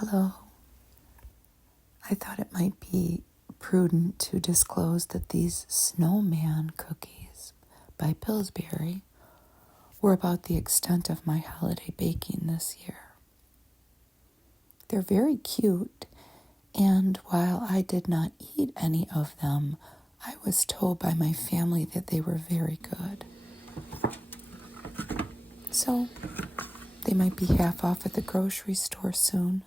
Hello. I thought it might be prudent to disclose that these snowman cookies by Pillsbury were about the extent of my holiday baking this year. They're very cute, and while I did not eat any of them, I was told by my family that they were very good. So, they might be half off at the grocery store soon.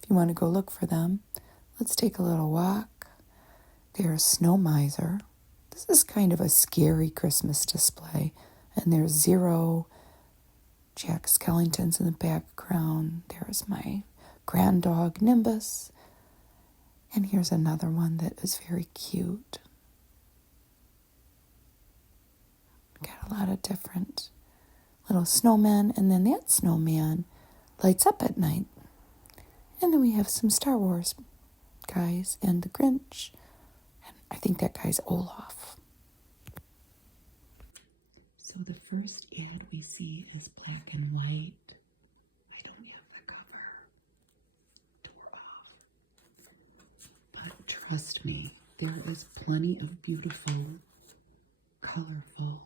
If you want to go look for them, let's take a little walk. They're a snow miser. This is kind of a scary Christmas display, and there's 0 Jack Skellingtons in the background. There's my grand dog Nimbus, and here's another one that is very cute. Got a lot of different little snowmen, and then that snowman lights up at night. And then we have some Star Wars guys and the Grinch, and I think that guy's Olaf. So the first ad we see is black and white. I don't have the cover tore off. But trust me, there is plenty of beautiful, colorful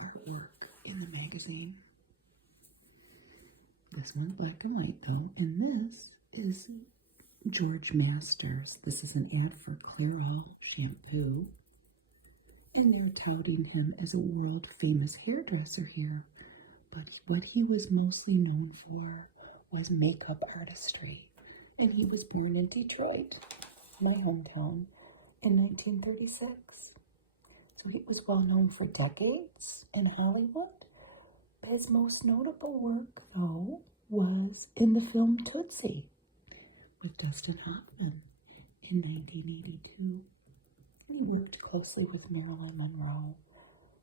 artwork in the magazine. This one's black and white though, and this is George Masters. This is an ad for Clairol shampoo. And they're touting him as a world-famous hairdresser here. But what he was mostly known for was makeup artistry. And he was born in Detroit, my hometown, in 1936. So he was well known for decades in Hollywood. His most notable work, though, was in the film Tootsie with Dustin Hoffman in 1982. He worked closely with Marilyn Monroe.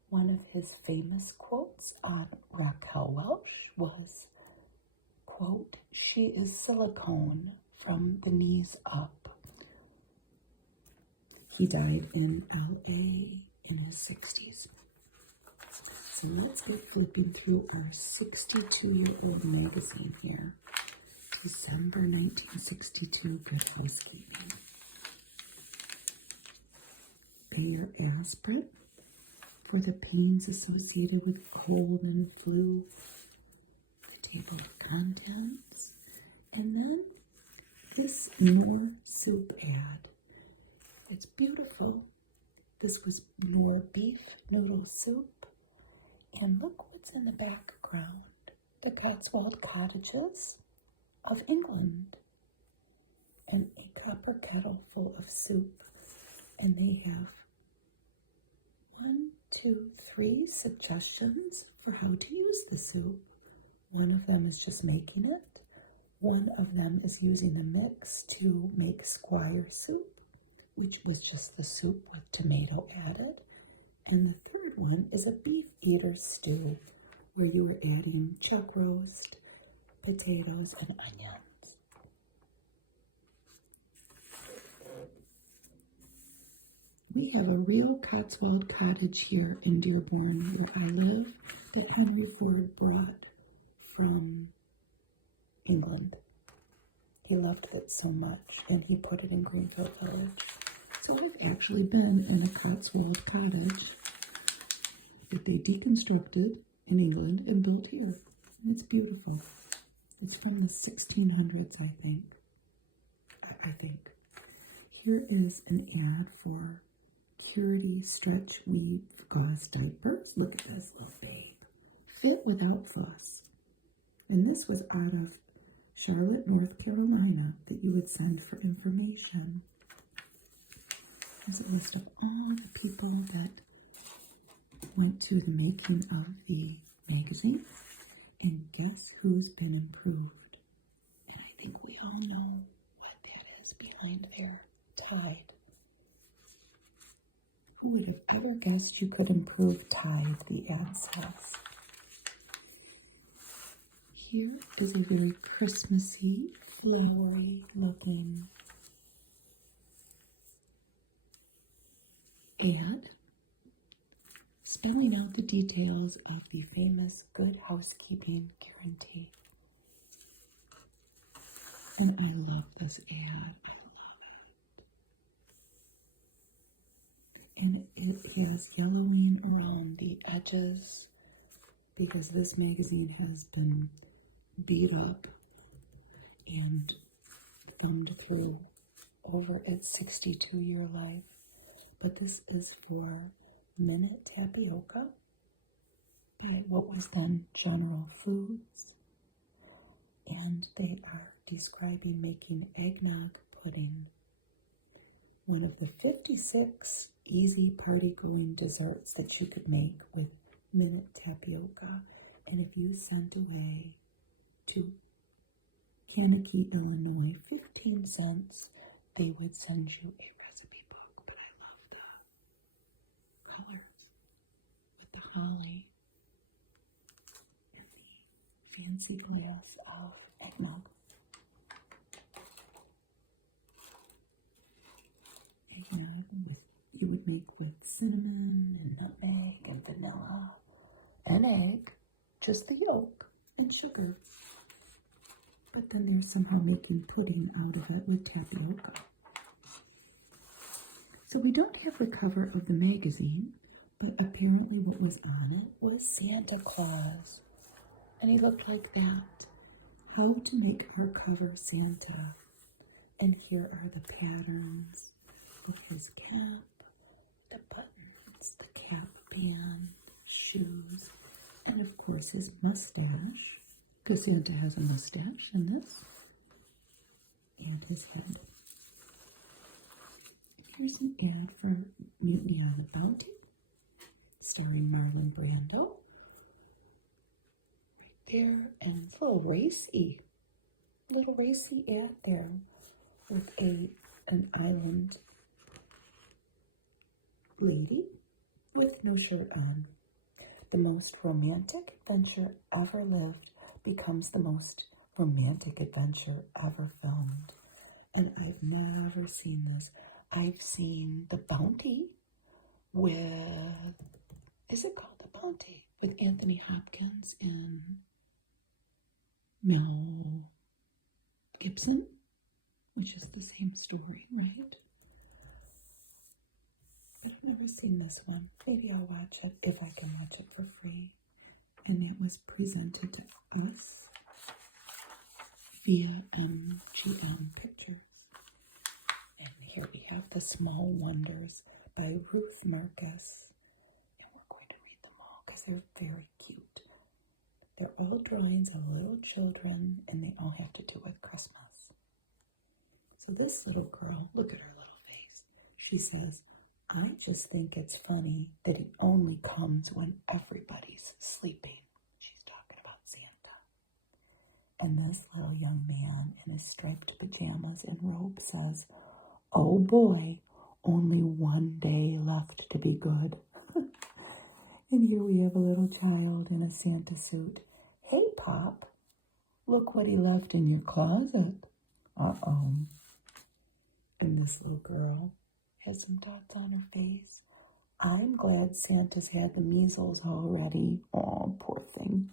One of his famous quotes on Raquel Welch was, quote, "She is silicone from the knees up." He died in LA in his 60s. So let's get flipping through our 62-year-old magazine here. December 1962, Good Housekeeping. Bayer aspirin for the pains associated with cold and flu. The table of contents. And then this Knorr soup ad. It's beautiful. This was Knorr beef noodle soup. And look what's in the background. The Cotswold cottages of England. And a copper kettle full of soup. And they have 1, 2, 3 suggestions for how to use the soup. One of them is just making it. One of them is using the mix to make Squire soup, which was just the soup with tomato added. And the third one is a beef eater stew, where you were adding chuck roast, potatoes, and onions. We have a real Cotswold cottage here in Dearborn, where I live, that Henry Ford brought from England. He loved it so much, and he put it in Greenfield Village. So I've actually been in a Cotswold cottage that they deconstructed in England and built here. And it's beautiful. It's from the 1600s, I think. I think. Here is an ad for Purity Stretch Weave Gauze Diapers. Look at this little babe. Fit without fuss. And this was out of Charlotte, North Carolina, that you would send for information. There's a list of all the people that went to the making of the magazine. And guess who's been improved? And I think we all know what that is behind there. Tide. Who would have ever guessed you could improve Tide, the ad says. Here is a very Christmassy, flowery looking ad spelling out the details of the famous Good Housekeeping guarantee. And I love this ad. I love it. And it has yellowing around the edges because this magazine has been beat up and thumbed through over its 62-year life. But this is for Minute Tapioca, what was then General Foods. And they are describing making eggnog pudding, one of the 56 easy party-going desserts that you could make with Minute Tapioca. And if you sent away to Kankakee, Illinois, 15 cents, they would send you a recipe book. But I love the colors with the holly and the fancy glass of eggnog. Eggnog you would make with cinnamon and nutmeg and vanilla and egg, just the yolk, and sugar. But then they're somehow making pudding out of it with tapioca. So we don't have the cover of the magazine, but apparently what was on it was Santa Claus. And he looked like that. How to make hardcover Santa. And here are the patterns with his cap, the buttons, the cap band, shoes, and of course his mustache, because Santa has a mustache in this, and his head. Here's an ad for Mutiny on the Bounty, starring Marlon Brando. Right there, and it's a little racy ad there with an island lady with no shirt on. The most romantic adventure ever lived becomes the most romantic adventure ever filmed. And I've never seen this. I've seen The Bounty with, is it called The Bounty? With Anthony Hopkins and Mel Gibson, which is the same story, right? But I've never seen this one. Maybe I'll watch it if I can watch it for free. And it was presented to us via MGM Pictures. And here we have The Small Wonders by Ruth Marcus. And we're going to read them all because they're very cute. They're all drawings of little children, and they all have to do with Christmas. So this little girl, look at her little face. She says, I just think it's funny that he only comes when everybody's sleeping. She's talking about Santa. And this little young man in his striped pajamas and robe says, oh boy, only one day left to be good. And here we have a little child in a Santa suit. Hey, Pop, look what he left in your closet. Uh-oh. And this little girl has some dots on her face. I'm glad Santa's had the measles already. Oh, poor thing.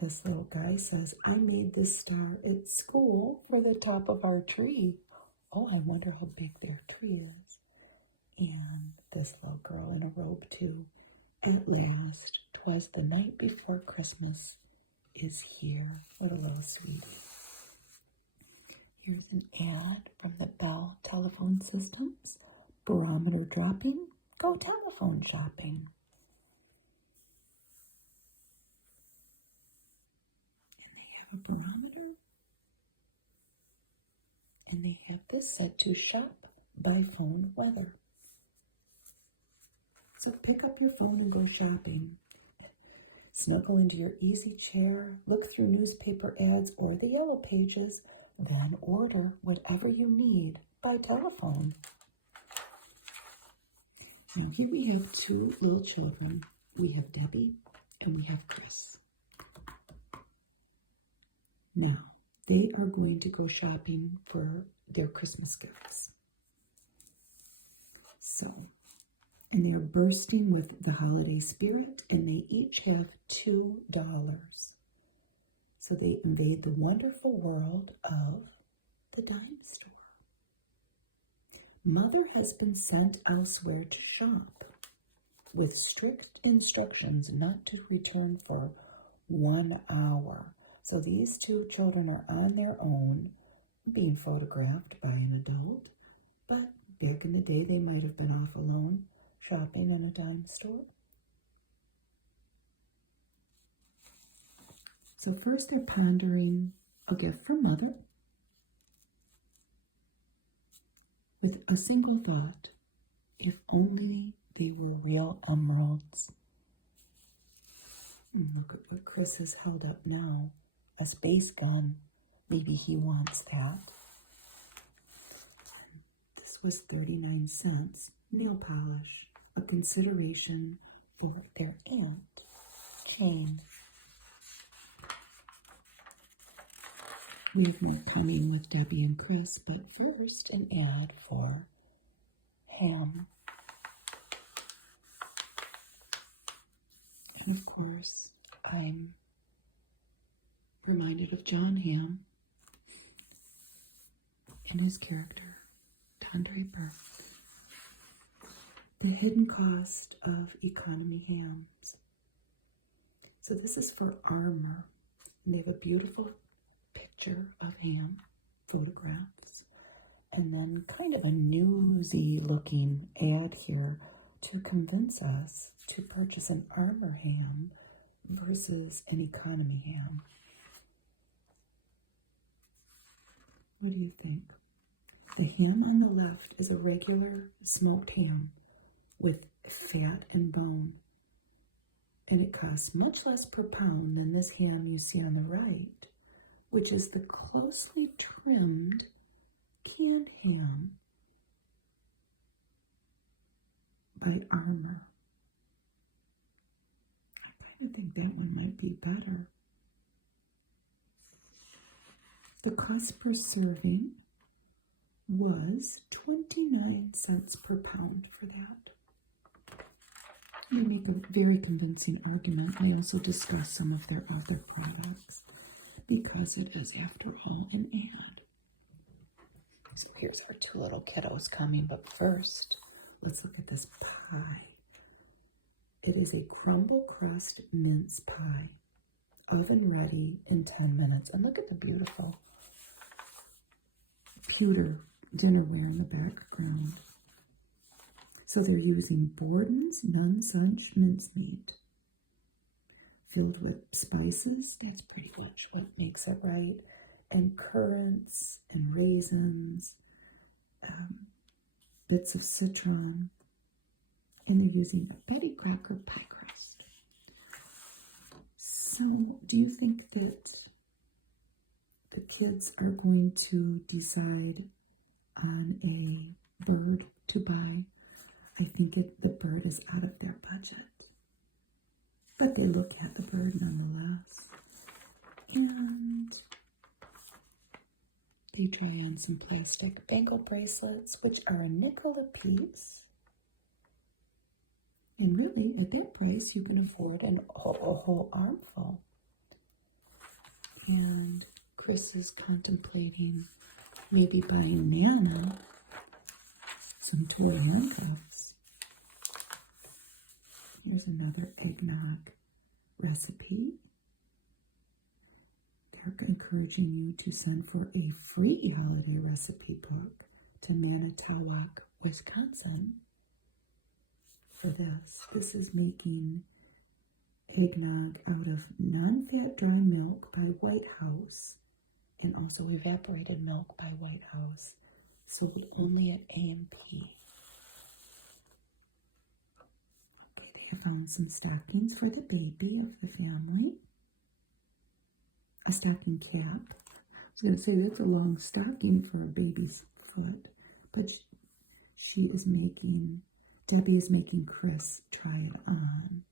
This little guy says, I made this star at school for the top of our tree. Oh, I wonder how big their tree is. And this little girl in a robe too. At last, 'twas the night before Christmas is here. What a little sweetie. Here's an ad from the Bell Telephone Systems. Barometer dropping, go telephone shopping. And they have a barometer. And they have this set to shop by phone weather. So pick up your phone and go shopping. Snuggle into your easy chair, look through newspaper ads or the yellow pages, then order whatever you need by telephone. Now here we have two little children. We have Debbie and we have Chris. Now, they are going to go shopping for their Christmas gifts. So, and they are bursting with the holiday spirit, and they each have $2. So they invade the wonderful world of the dime store. Mother has been sent elsewhere to shop with strict instructions not to return for 1 hour. So these two children are on their own, being photographed by an adult, but back in the day they might have been off alone shopping in a dime store. So first they're pondering a gift for Mother with a single thought: if only they were real emeralds. Look at what Chris has held up now. A space gun. Maybe he wants that. This was 39 cents. Nail polish. A consideration for their aunt, Jane. We have more coming with Debbie and Chris, but first an ad for ham. And of course, I'm reminded of John Hamm and his character, Don Draper. The hidden cost of economy hams. So this is for armor. And they have a beautiful picture of ham, photographs, and then kind of a newsy looking ad here to convince us to purchase an armor ham versus an economy ham. What do you think? The ham on the left is a regular smoked ham with fat and bone, and it costs much less per pound than this ham you see on the right, which is the closely trimmed canned ham by Armour. I kind of think that one might be better. The cost per serving was 29 cents per pound for that. They make a very convincing argument. They also discuss some of their other products because it is, after all, an ad. So here's our two little kiddos coming, but first, let's look at this pie. It is a crumble crust mince pie, oven ready in 10 minutes. And look at the beautiful pewter dinnerware in the background. So they're using Borden's Nonsuch mincemeat, filled with spices. That's pretty much what makes it right. And currants and raisins, bits of citron. And they're using a Betty Crocker pie crust. So do you think that the kids are going to decide on a bird to buy? I think the bird is out of their budget. But they look at the bird nonetheless. And they try on some plastic bangle bracelets, which are a nickel a piece. And really, at that price, you can afford a whole armful. And Chris is contemplating maybe buying Nana some toy handcuffs. Here's another eggnog recipe. They're encouraging you to send for a free holiday recipe book to Manitowoc, Wisconsin for this. This is making eggnog out of non-fat dry milk by White House and also evaporated milk by White House, sold only at A&P. Okay, they have found some stockings for the baby of the family. A stocking cap. I was going to say that's a long stocking for a baby's foot, but Debbie is making Chris try it on.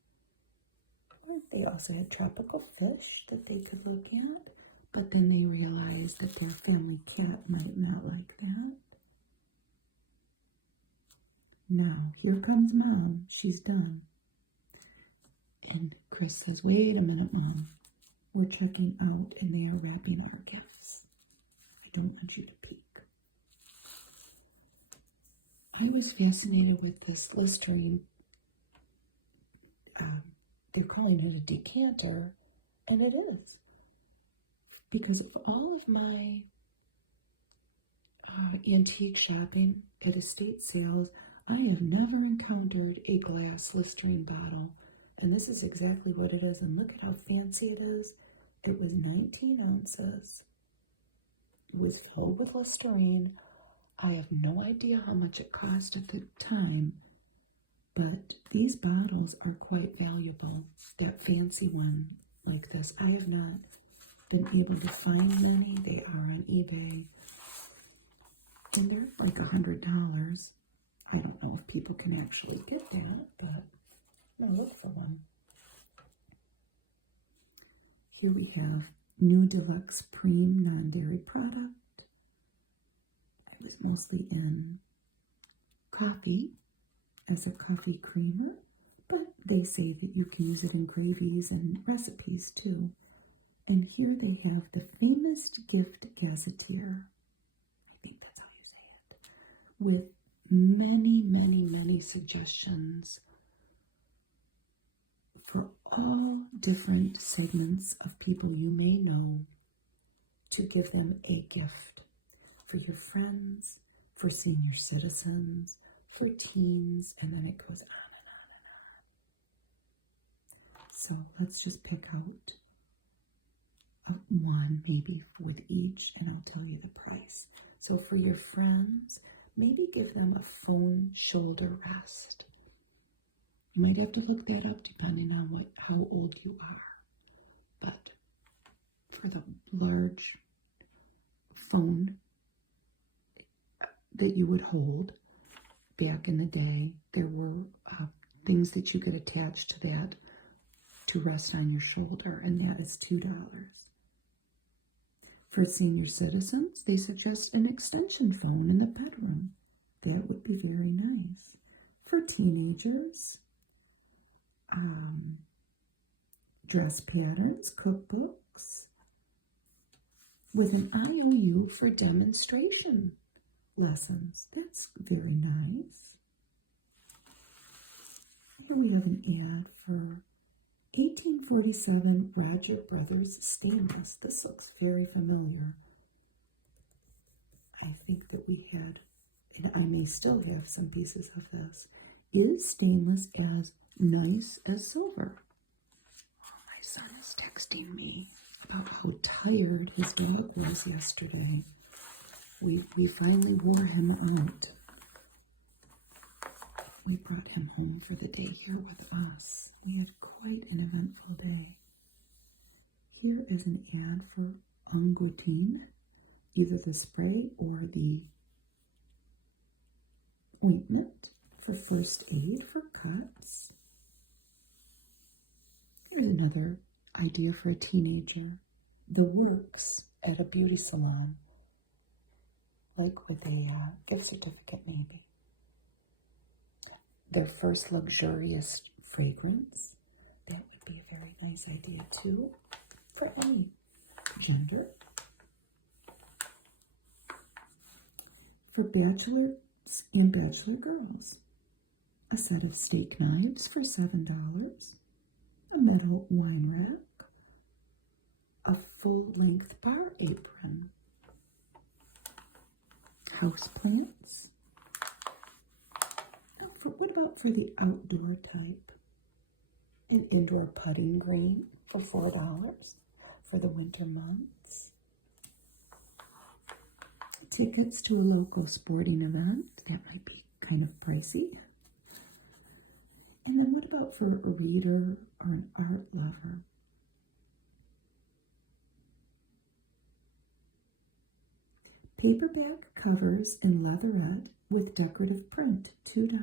They also had tropical fish that they could look at, but then they realized that their family cat might not like that. Now, here comes Mom. She's done. And Chris says, wait a minute, Mom. we're checking out and they are wrapping our gifts. I don't want you to peek. I was fascinated with this Listerine. They're calling it a decanter, and it is. Because of all of my antique shopping at estate sales, I have never encountered a glass Listerine bottle. And this is exactly what it is. And look at how fancy it is. It was 19 ounces. It was filled with Listerine. I have no idea how much it cost at the time, but these bottles are quite valuable. That fancy one like this, I have not been able to find many. They are on eBay, and they're like $100. I don't know if people can actually get that, but I'll look for one. Here we have new deluxe cream non-dairy product. I was mostly in coffee as a coffee creamer, but they say that you can use it in gravies and recipes too. And here they have the famous gift gazetteer. I think that's how you say it. With many, many, many suggestions for all different segments of people you may know to give them a gift. For your friends, for senior citizens, for teens, and then it goes on and on and on. So let's just pick out one maybe with each, and I'll tell you the price. So for your friends, maybe give them a foam shoulder rest. You might have to look that up depending on how old you are. But for the large phone that you would hold back in the day, there were things that you could attach to that to rest on your shoulder, and that is $2. For senior citizens, they suggest an extension phone in the bedroom. That would be very nice. For teenagers, dress patterns, cookbooks, with an IOU for demonstration lessons. That's very nice. Here we have an ad for 1847 Roger Brothers stainless. This looks very familiar. I think that we had, and I may still have some pieces of this. Is stainless as nice as silver? My son is texting me about how tired his dog was yesterday. We finally wore him out. We brought him home for the day here with us. We had quite an eventful day. Here is an ad for Anguitine, either the spray or the ointment for first aid for cuts. Here's another idea for a teenager. The works at a beauty salon. Like with a gift certificate, maybe. Their first luxurious fragrance. That would be a very nice idea, too, for any gender. For bachelors and bachelor girls, a set of steak knives for $7, a metal wine rack, a full-length bar apron, house plants. What about for the outdoor type? An indoor putting green for $4 for the winter months. Tickets to a local sporting event. That might be kind of pricey. And then what about for a reader or an art lover? Paperback covers in leatherette with decorative print, $2.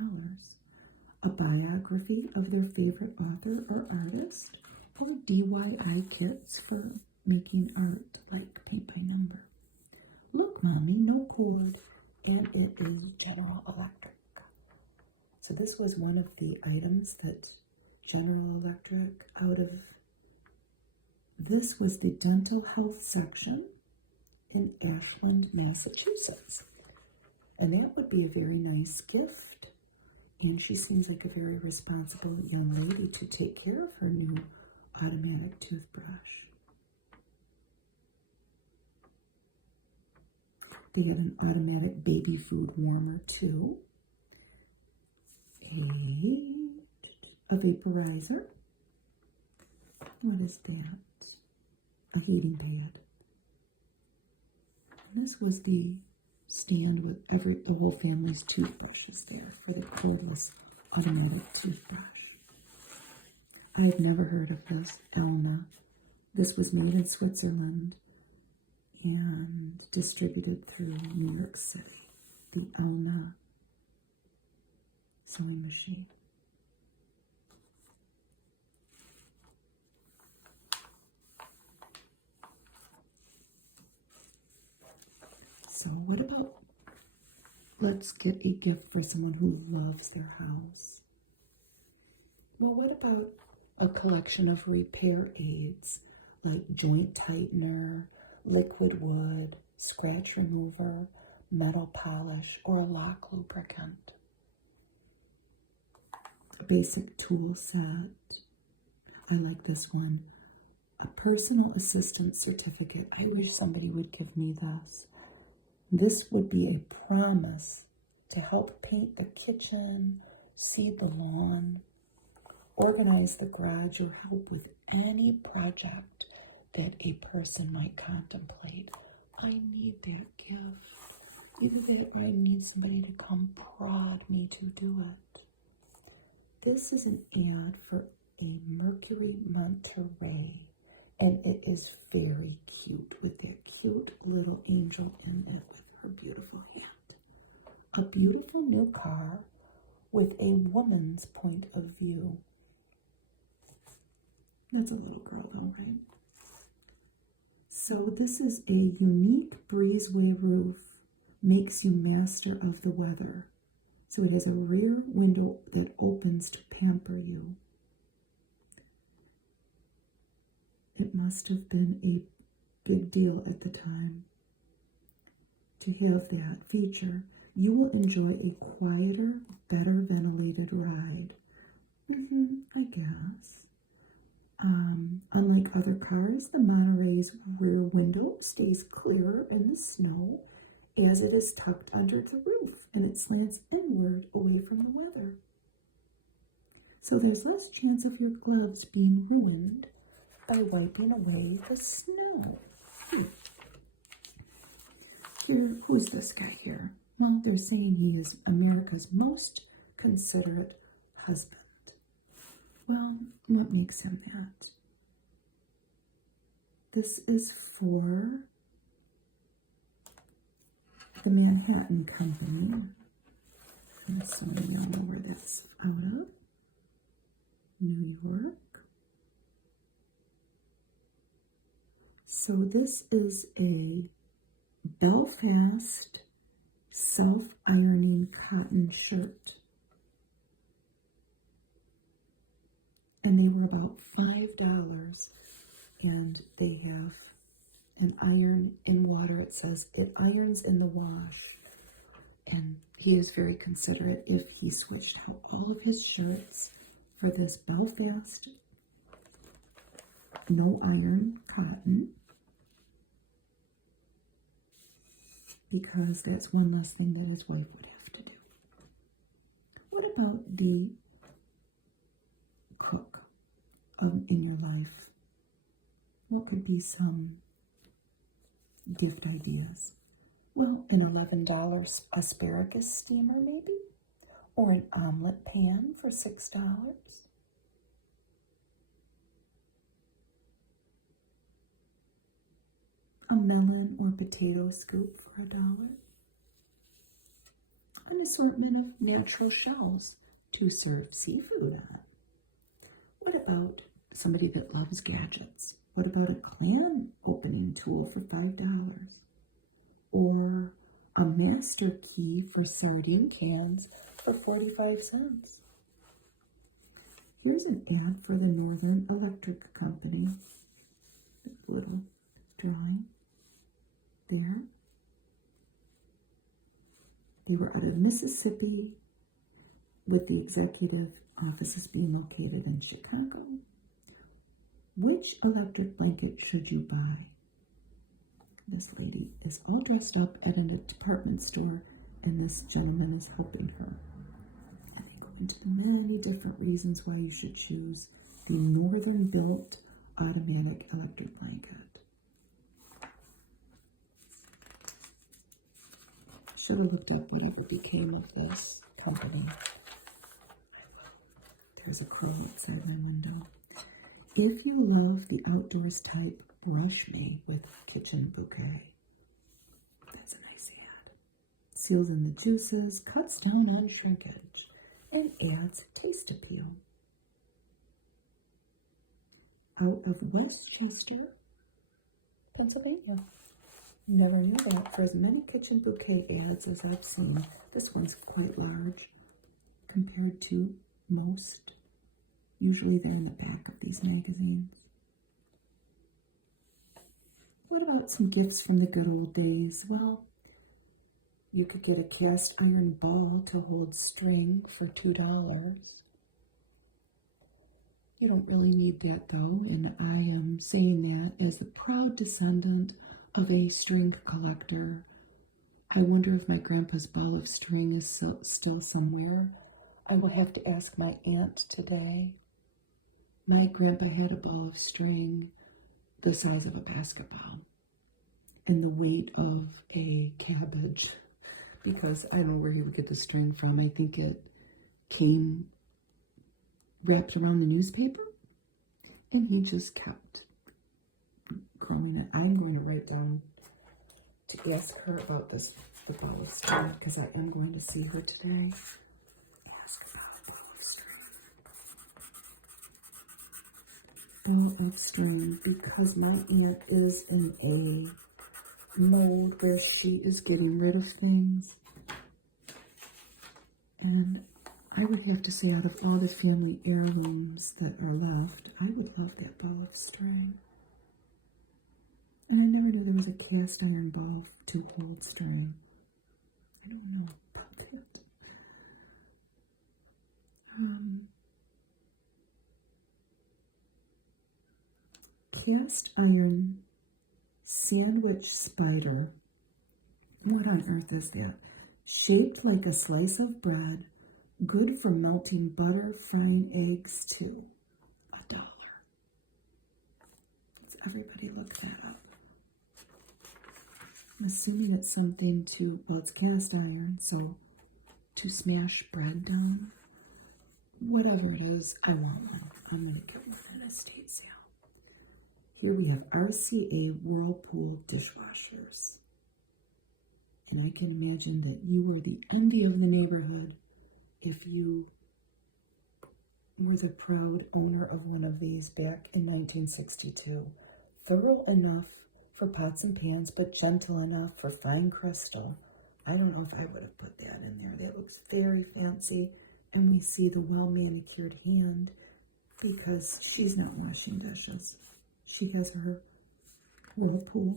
A biography of their favorite author or artist, or DIY kits for making art like paint by number. Look, Mommy, no cord, and it is General Electric. So this was one of the items that General Electric, out of This was the dental health section in Ashland, Massachusetts. And that would be a very nice gift. And she seems like a very responsible young lady to take care of her new automatic toothbrush. They have an automatic baby food warmer too. A vaporizer. What is that? A heating pad. And this was the stand with the whole family's toothbrushes there for the cordless automatic toothbrush. I've never heard of this, Elna. This was made in Switzerland and distributed through New York City. The Elna sewing machine. So what about, let's get a gift for someone who loves their house. Well, what about a collection of repair aids like joint tightener, liquid wood, scratch remover, metal polish, or a lock lubricant? A basic tool set. I like this one. A personal assistant certificate. I wish somebody would give me this. This would be a promise to help paint the kitchen, seed the lawn, organize the garage, or help with any project that a person might contemplate. I need that gift. Either that or I need somebody to come prod me to do it. This is an ad for a Mercury Monterey, and it is very cute with that cute little angel in it with her beautiful hat. A beautiful new car with a woman's point of view. That's a little girl though, right? So this is a unique breezeway roof. Makes you master of the weather. So it has a rear window that opens to pamper you. It must have been a big deal at the time to have that feature. You will enjoy a quieter, better ventilated ride. I guess. Unlike other cars, the Monterey's rear window stays clearer in the snow as it is tucked under the roof and it slants inward away from the weather. So there's less chance of your gloves being ruined by wiping away the snow. Here, who's this guy here? Well, they're saying he is America's most considerate husband. Well, what makes him that? This is for the Manhattan Company. And so you know where that's out of. New York. So this is a Belfast self-ironing cotton shirt. And they were about $5. And they have an iron in water. It says it irons in the wash. And he is very considerate if he switched out all of his shirts for this Belfast no iron cotton, because that's one less thing that his wife would have to do. What about the cook in your life? What could be some gift ideas? Well, an $11 asparagus steamer maybe? Or an omelet pan for $6? A melon or potato scoop for $1? An assortment of natural shells to serve seafood on. What about somebody that loves gadgets? What about a clam opening tool for $5? Or a master key for sardine cans for 45 cents. Here's an ad for the Northern Electric Company. little drawing there. They were out of Mississippi, with the executive offices being located in Chicago. Which electric blanket should you buy? This lady is all dressed up at a department store, and this gentleman is helping her. And they go into the many different reasons why you should choose the Northern Built automatic electric blanket. Should have looked up whatever became of this company. There's a crow outside my window. If you love the outdoors type, brush me with kitchen bouquet. That's a nice ad. Seals in the juices, cuts down on shrinkage, and adds taste appeal. Out of Westchester, Pennsylvania. Never knew that. For as many kitchen bouquet ads as I've seen, this one's quite large compared to most. Usually they're in the back of these magazines. What about some gifts from the good old days? Well, you could get a cast iron ball to hold string for $2. You don't really need that though, and I am saying that as the proud descendant of a string collector. I wonder if my grandpa's ball of string is still somewhere. I will have to ask my aunt today. My grandpa had a ball of string the size of a basketball and the weight of a cabbage, because I don't know where he would get the string from. I think it came wrapped around the newspaper, and he just kept growing it. I'm going to write down to ask her about this, the ball of string, because I am going to see her today. Ask about a ball of string. Ball of string, because my aunt is in a mode where she is getting rid of things. And I would have to say, out of all the family heirlooms that are left, I would love that ball of string. And I never knew there was a cast iron ball to hold string. I don't know about that. Cast iron sandwich spider. What on earth is that? Shaped like a slice of bread, good for melting butter, frying eggs too. $1. Let's everybody look that up. I'm assuming it's something to, well, it's cast iron, so to smash bread down. Whatever it is, I want one. I'm going to get one at an estate sale. Here we have RCA Whirlpool dishwashers. And I can imagine that you were the envy of the neighborhood if you were the proud owner of one of these back in 1962. Thorough enough for pots and pans, but gentle enough for fine crystal. I don't know if I would have put that in there. That looks very fancy. And we see the well-manicured hand because she's not washing dishes. She has her Whirlpool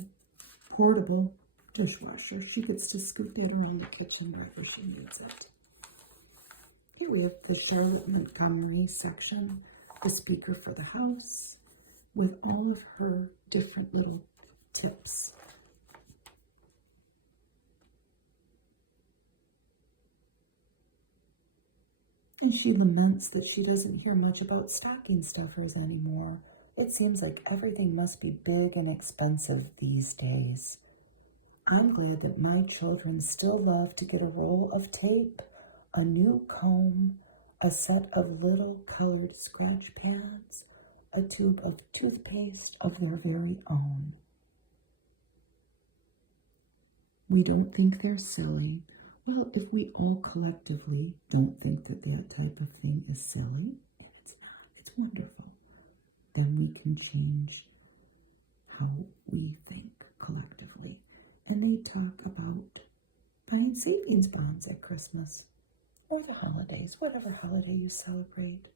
portable dishwasher. She gets to scoot that around the kitchen wherever she needs it. Here we have the Charlotte Montgomery section, the speaker for the house, with all of her different little tips. And she laments that she doesn't hear much about stocking stuffers anymore. It seems like everything must be big and expensive these days. I'm glad that my children still love to get a roll of tape, a new comb, a set of little colored scratch pads, a tube of toothpaste of their very own. We don't think they're silly. Well, if we all collectively don't think that that type of thing is silly, and it's not, it's wonderful, then we can change how we think collectively. And they talk about buying savings bonds at Christmas or the holidays, whatever holiday you celebrate,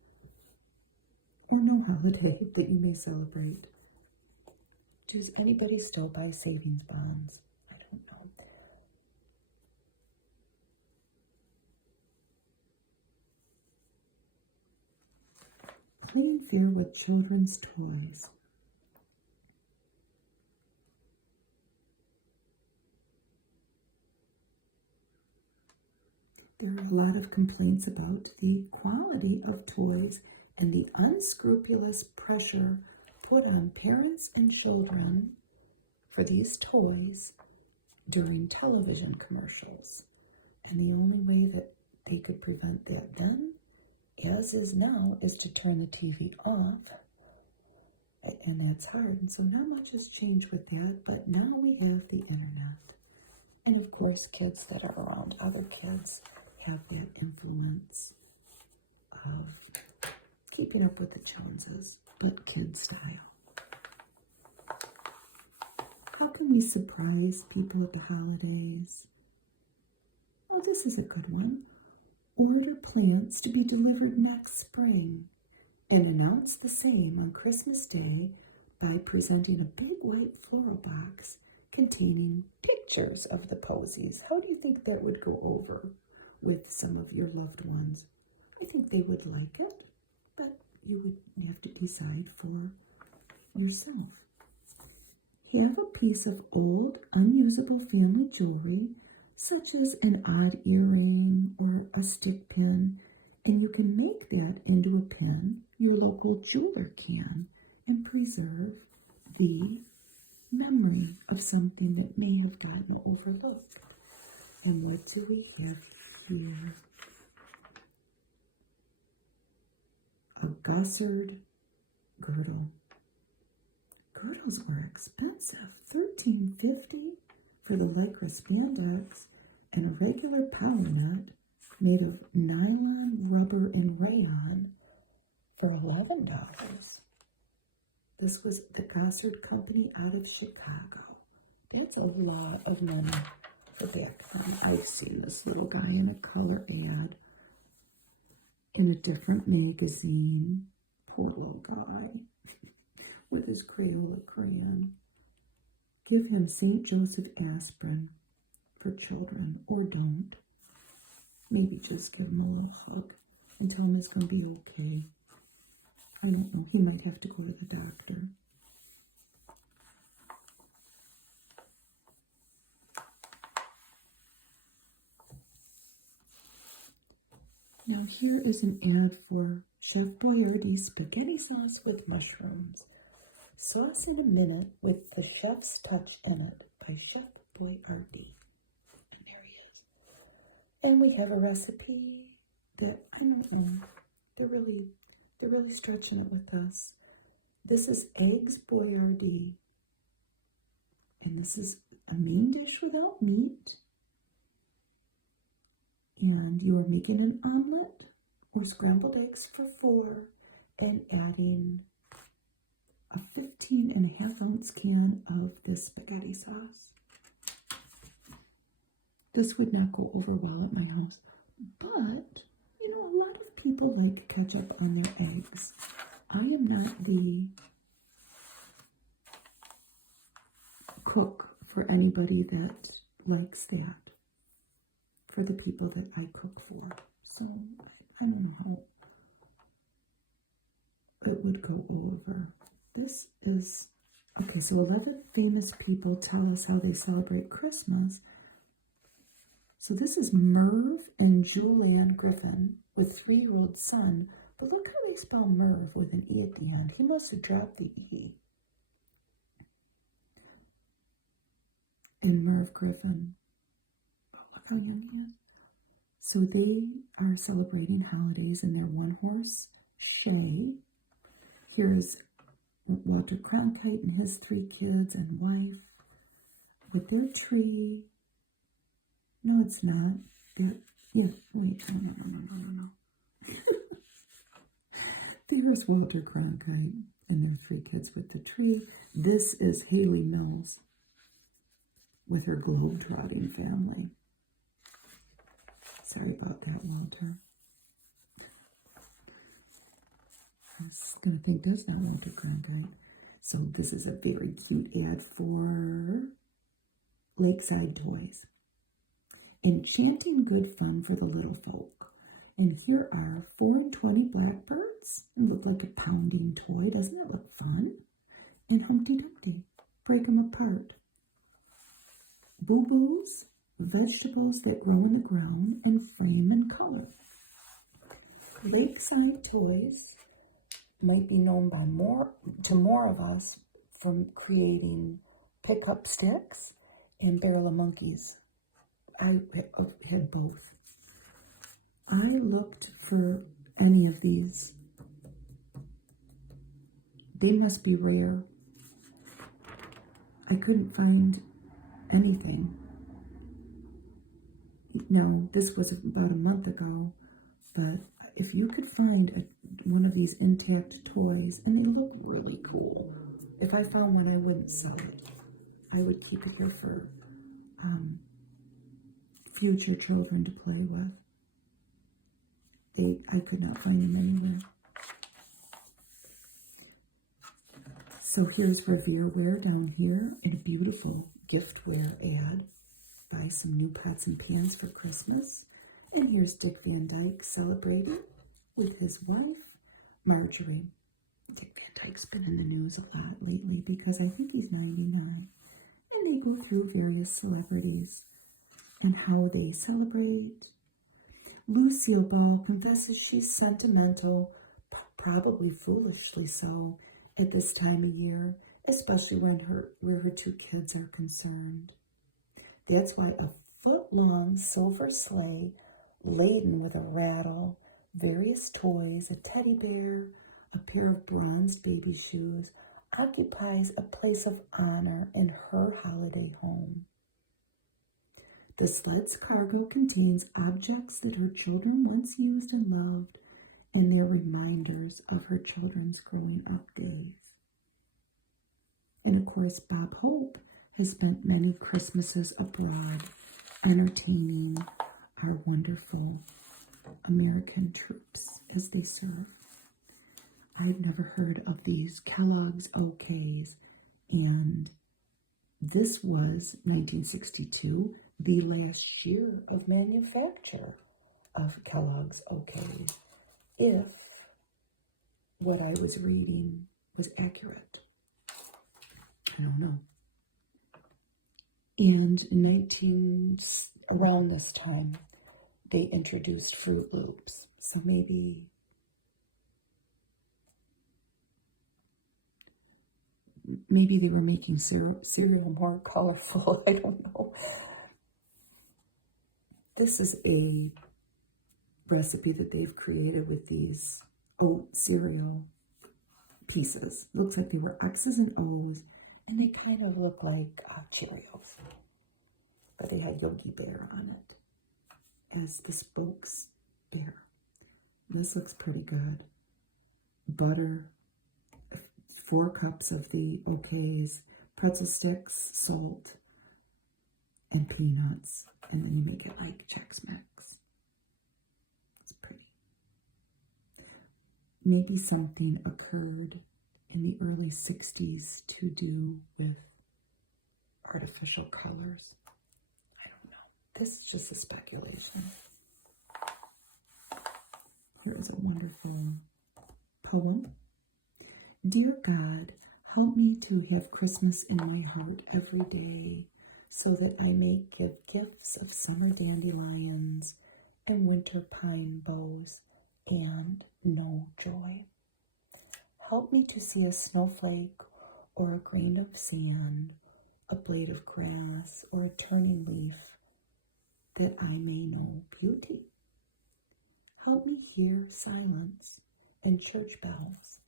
or no holiday that you may celebrate. Does anybody still buy savings bonds? I don't know. Playing fair with children's toys. There are a lot of complaints about the quality of toys and the unscrupulous pressure put on parents and children for these toys during television commercials. And the only way that they could prevent that then, as is now, is to turn the TV off. And that's hard. And so not much has changed with that, but now we have the internet. And of course, kids that are around other kids have that influence of keeping up with the Joneses, but kid style. How can we surprise people at the holidays? Oh, this is a good one. Order plants to be delivered next spring and announce the same on Christmas Day by presenting a big white floral box containing pictures of the posies. How do you think that would go over with some of your loved ones? I think they would like it, but you would have to decide for yourself. Have a piece of old, unusable family jewelry, such as an odd earring or a stick pin, and you can make that into a pin. Your local jeweler can, and preserve the memory of something that may have gotten overlooked. And what do we have here? A gussered girdle. Girdles were expensive, $13.50 for the lycra spandex, and a regular power nut made of nylon, rubber, and rayon for $11. This was the Gossard Company out of Chicago. That's a lot of money for back then. I've seen this little guy in a color ad in a different magazine. Poor little guy with his Crayola crayon. Give him St. Joseph aspirin for children, or don't. Maybe just give him a little hug and tell him it's going to be okay. I don't know. He might have to go to the doctor. Now here is an ad for Chef Boyardee's spaghetti sauce with mushrooms. Sauce in a minute with the chef's touch in it by Chef Boyardee. And there he is. And we have a recipe that, I don't know, they're really stretching it with us. This is eggs Boyardee. And this is a main dish without meat. And you are making an omelet or scrambled eggs for 4 and adding a 15.5-ounce can of this spaghetti sauce. This would not go over well at my house, but you know, a lot of people like ketchup on their eggs. I am not the cook for anybody that likes that, for the people that I cook for. So I don't know how it would go over. This is, okay, so 11 famous people tell us how they celebrate Christmas. So this is Merv and Julianne Griffin with 3-year-old son. But look how they spell Merv with an E at the end. He must have dropped the E. And Merv Griffin. Oh, look how young he is. So they are celebrating holidays in their one-horse shay. Here's Walter Cronkite and his 3 kids and wife with their tree. No, it's not. Yeah, wait. No. There's Walter Cronkite and their 3 kids with the tree. This is Haley Mills with her globe-trotting family. Sorry about that, Walter. I was going to think that's not Walter Cronkite. So this is a very cute ad for Lakeside Toys. Enchanting good fun for the little folk. And here are 4 and 20 blackbirds. They look like a pounding toy. Doesn't that look fun? And Humpty Dumpty. Break them apart. Boo-boos, vegetables that grow in the ground and frame and color. Lakeside Toys might be known by more of us from creating pickup sticks and barrel of monkeys. I had both. I looked for any of these. They must be rare. I couldn't find anything. No, this was about a month ago, but if you could find one of these intact toys, and they look really cool. If I found one, I wouldn't sell it. I would keep it here for future children to play with. I could not find them anywhere. So here's Revereware down here in a beautiful giftware ad. Buy some new pots and pans for Christmas. And here's Dick Van Dyke celebrating with his wife, Marjorie. Dick Van Dyke's been in the news a lot lately because I think he's 99. And they go through various celebrities and how they celebrate. Lucille Ball confesses she's sentimental, probably foolishly so, at this time of year, especially where her 2 kids are concerned. That's why a foot-long silver sleigh laden with a rattle, various toys, a teddy bear, a pair of bronze baby shoes occupies a place of honor in her holiday home. The sled's cargo contains objects that her children once used and loved, and they're reminders of her children's growing up days. And of course, Bob Hope has spent many Christmases abroad entertaining our wonderful American troops as they serve. I've never heard of these Kellogg's OKs, and this was 1962, the last year of manufacture of Kellogg's OKs, if what I was reading was accurate. I don't know. And around this time, they introduced Fruit Loops. So maybe they were making cereal more colorful. I don't know. This is a recipe that they've created with these oat cereal pieces. Looks like they were X's and O's, and they kind of look like Cheerios. But they had Yogi Bear on it as the spokes bear. This looks pretty good. Butter, 4 cups of the OKs, pretzel sticks, salt, and peanuts. And then you make it like Chex Mix. It's pretty. Maybe something occurred in the early 60s to do with artificial colors. I don't know. This is just a speculation. Here is a wonderful poem. Dear God, help me to have Christmas in my heart every day, so that I may give gifts of summer dandelions and winter pine boughs and know joy. Help me to see a snowflake or a grain of sand, a blade of grass or a turning leaf, that I may know beauty. Help me hear silence and church bells,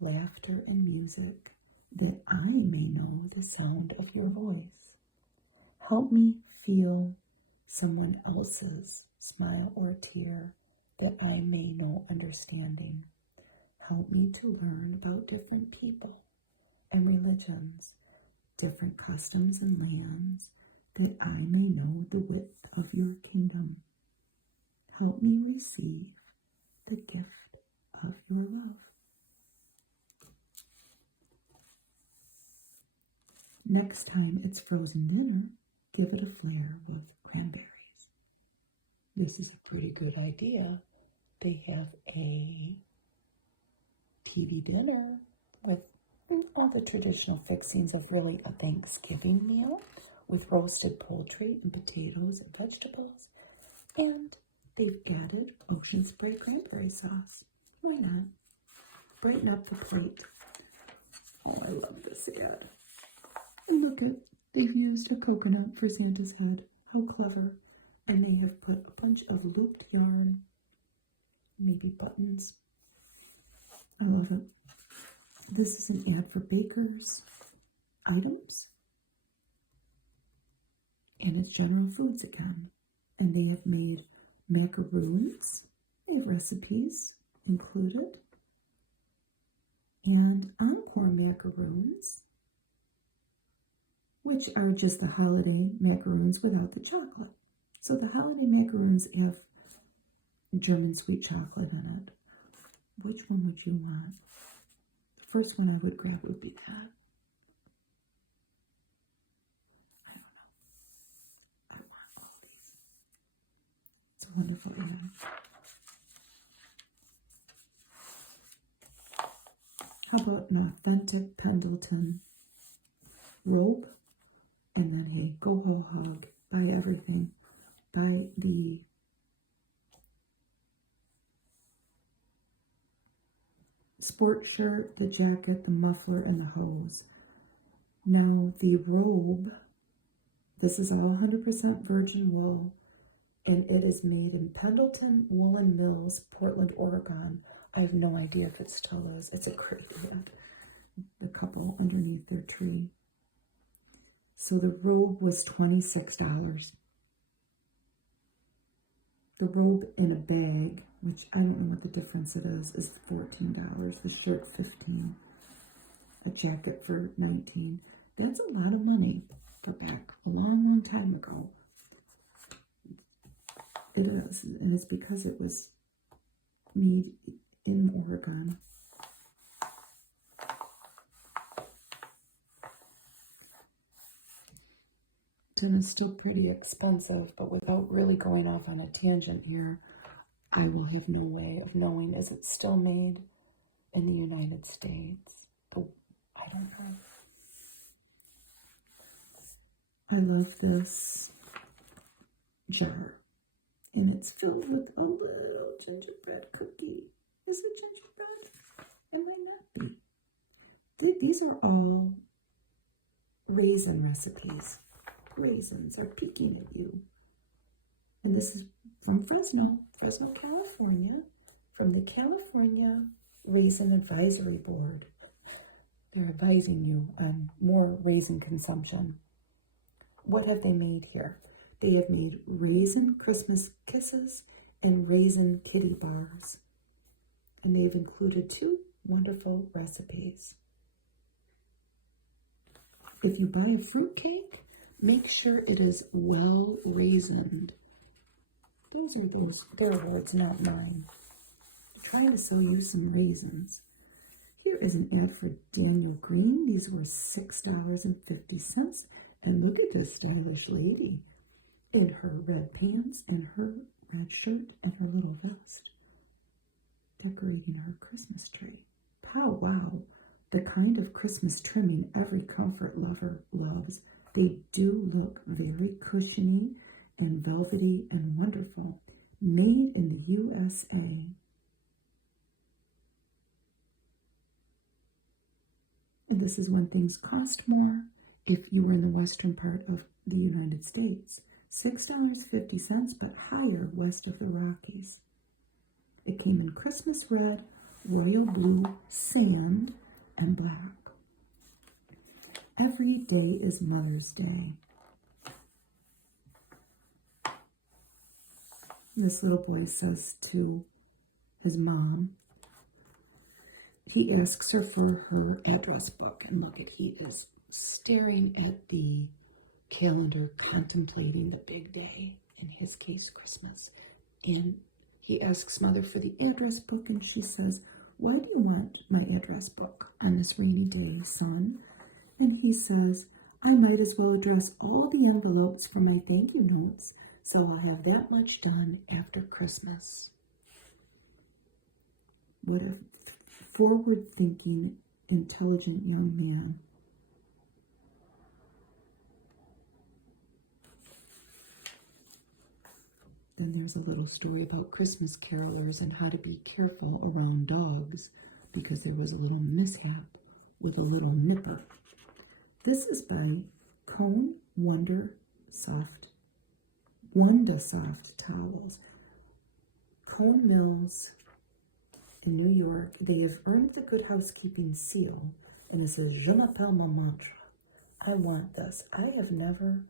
laughter and music, that I may know the sound of your voice. Help me feel someone else's smile or tear, that I may know understanding. Help me to learn about different people and religions, different customs and lands, that I may know the width of your kingdom. Help me receive the gift of your love. Next time it's frozen dinner, give it a flair with cranberries. This is a pretty good idea. They have a TV dinner with all the traditional fixings of really a Thanksgiving meal with roasted poultry and potatoes and vegetables. And they've added ocean spray cranberry sauce. Why not? Brighten up the plate. Oh, I love this ad. And look at, they've used a coconut for Santa's head. How clever. And they have put a bunch of looped yarn, maybe buttons. I love it. This is an ad for bakers' items. And it's General Foods again. And they have made macaroons. They have recipes included. And encore macaroons, which are just the holiday macaroons without the chocolate. So the holiday macaroons have German sweet chocolate in it. Which one would you want? The first one I would grab would be that. I don't know. I want all these. It's a wonderful ad. How about an authentic Pendleton robe? And then, hey, go ho hog. Buy everything. Buy the sport shirt, the jacket, the muffler, and the hose. Now, the robe, this is all 100% virgin wool, and it is made in Pendleton Woolen Mills, Portland, Oregon. I have no idea if it still is. It's a great ad. The couple underneath their tree. So the robe was $26. The robe in a bag, which I don't know what the difference it is $14. The shirt, $15. A jacket for $19. That's a lot of money for back a long, long time ago. It is, and it's because it was made in Oregon. And it's still pretty expensive, but without really going off on a tangent here, I will have no way of knowing, is it still made in the United States? I don't know. I love this jar, and it's filled with a little gingerbread cookie. Is it gingerbread? It might not be. These are all raisin recipes. Raisins are peeking at you. And this is from Fresno, California, from the California Raisin Advisory Board. They're advising you on more raisin consumption. What have they made here? They have made raisin Christmas kisses and raisin kitty bars. And they've included 2 wonderful recipes. If you buy a fruitcake, make sure it is well raisined. Those are their words, not mine. I'm trying to sell you some raisins. Here is an ad for Daniel Green. These were $6.50. And look at this stylish lady in her red pants and her red shirt and her little vest, decorating her Christmas tree. Pow wow, the kind of Christmas trimming every comfort lover loves. They do look very cushiony and velvety and wonderful. Made in the USA. And this is when things cost more if you were in the western part of the United States. $6.50, but higher west of the Rockies. It came in Christmas red, royal blue, sand, and black. Every day is Mother's Day. This little boy says to his mom, he asks her for her address book, and look at, he is staring at the calendar, contemplating the big day, in his case, Christmas. And he asks Mother for the address book, and she says, "Why do you want my address book on this rainy day, son?" And he says, I might as well address all the envelopes for my thank you notes, so I'll have that much done after Christmas. What a forward-thinking, intelligent young man. Then there's a little story about Christmas carolers and how to be careful around dogs because there was a little mishap with a little nipper. This is by Cone Wonder Soft Towels. Cone Mills in New York. They have earned the Good Housekeeping seal, and it says, "Je m'appelle ma mantra." I want this. I have never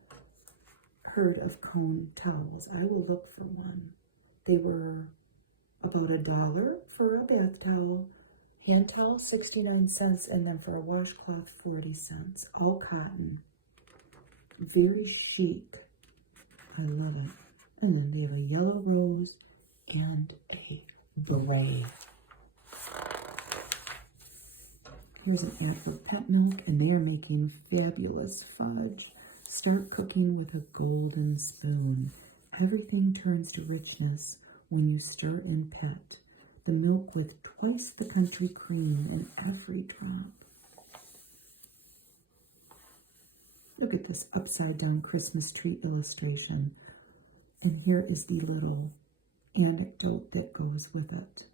heard of Cone towels. I will look for one. They were about $1 for a bath towel, hand towel 69 cents, and then for a washcloth 40 cents. All cotton. Very chic. I love it. And then they have a yellow rose and a beret. Here's an ad for Pet Milk, and they are making fabulous fudge. Start cooking with a golden spoon. Everything turns to richness when you stir in Pet. The milk with twice the country cream in every drop. Look at this upside down Christmas tree illustration. And here is the little anecdote that goes with it.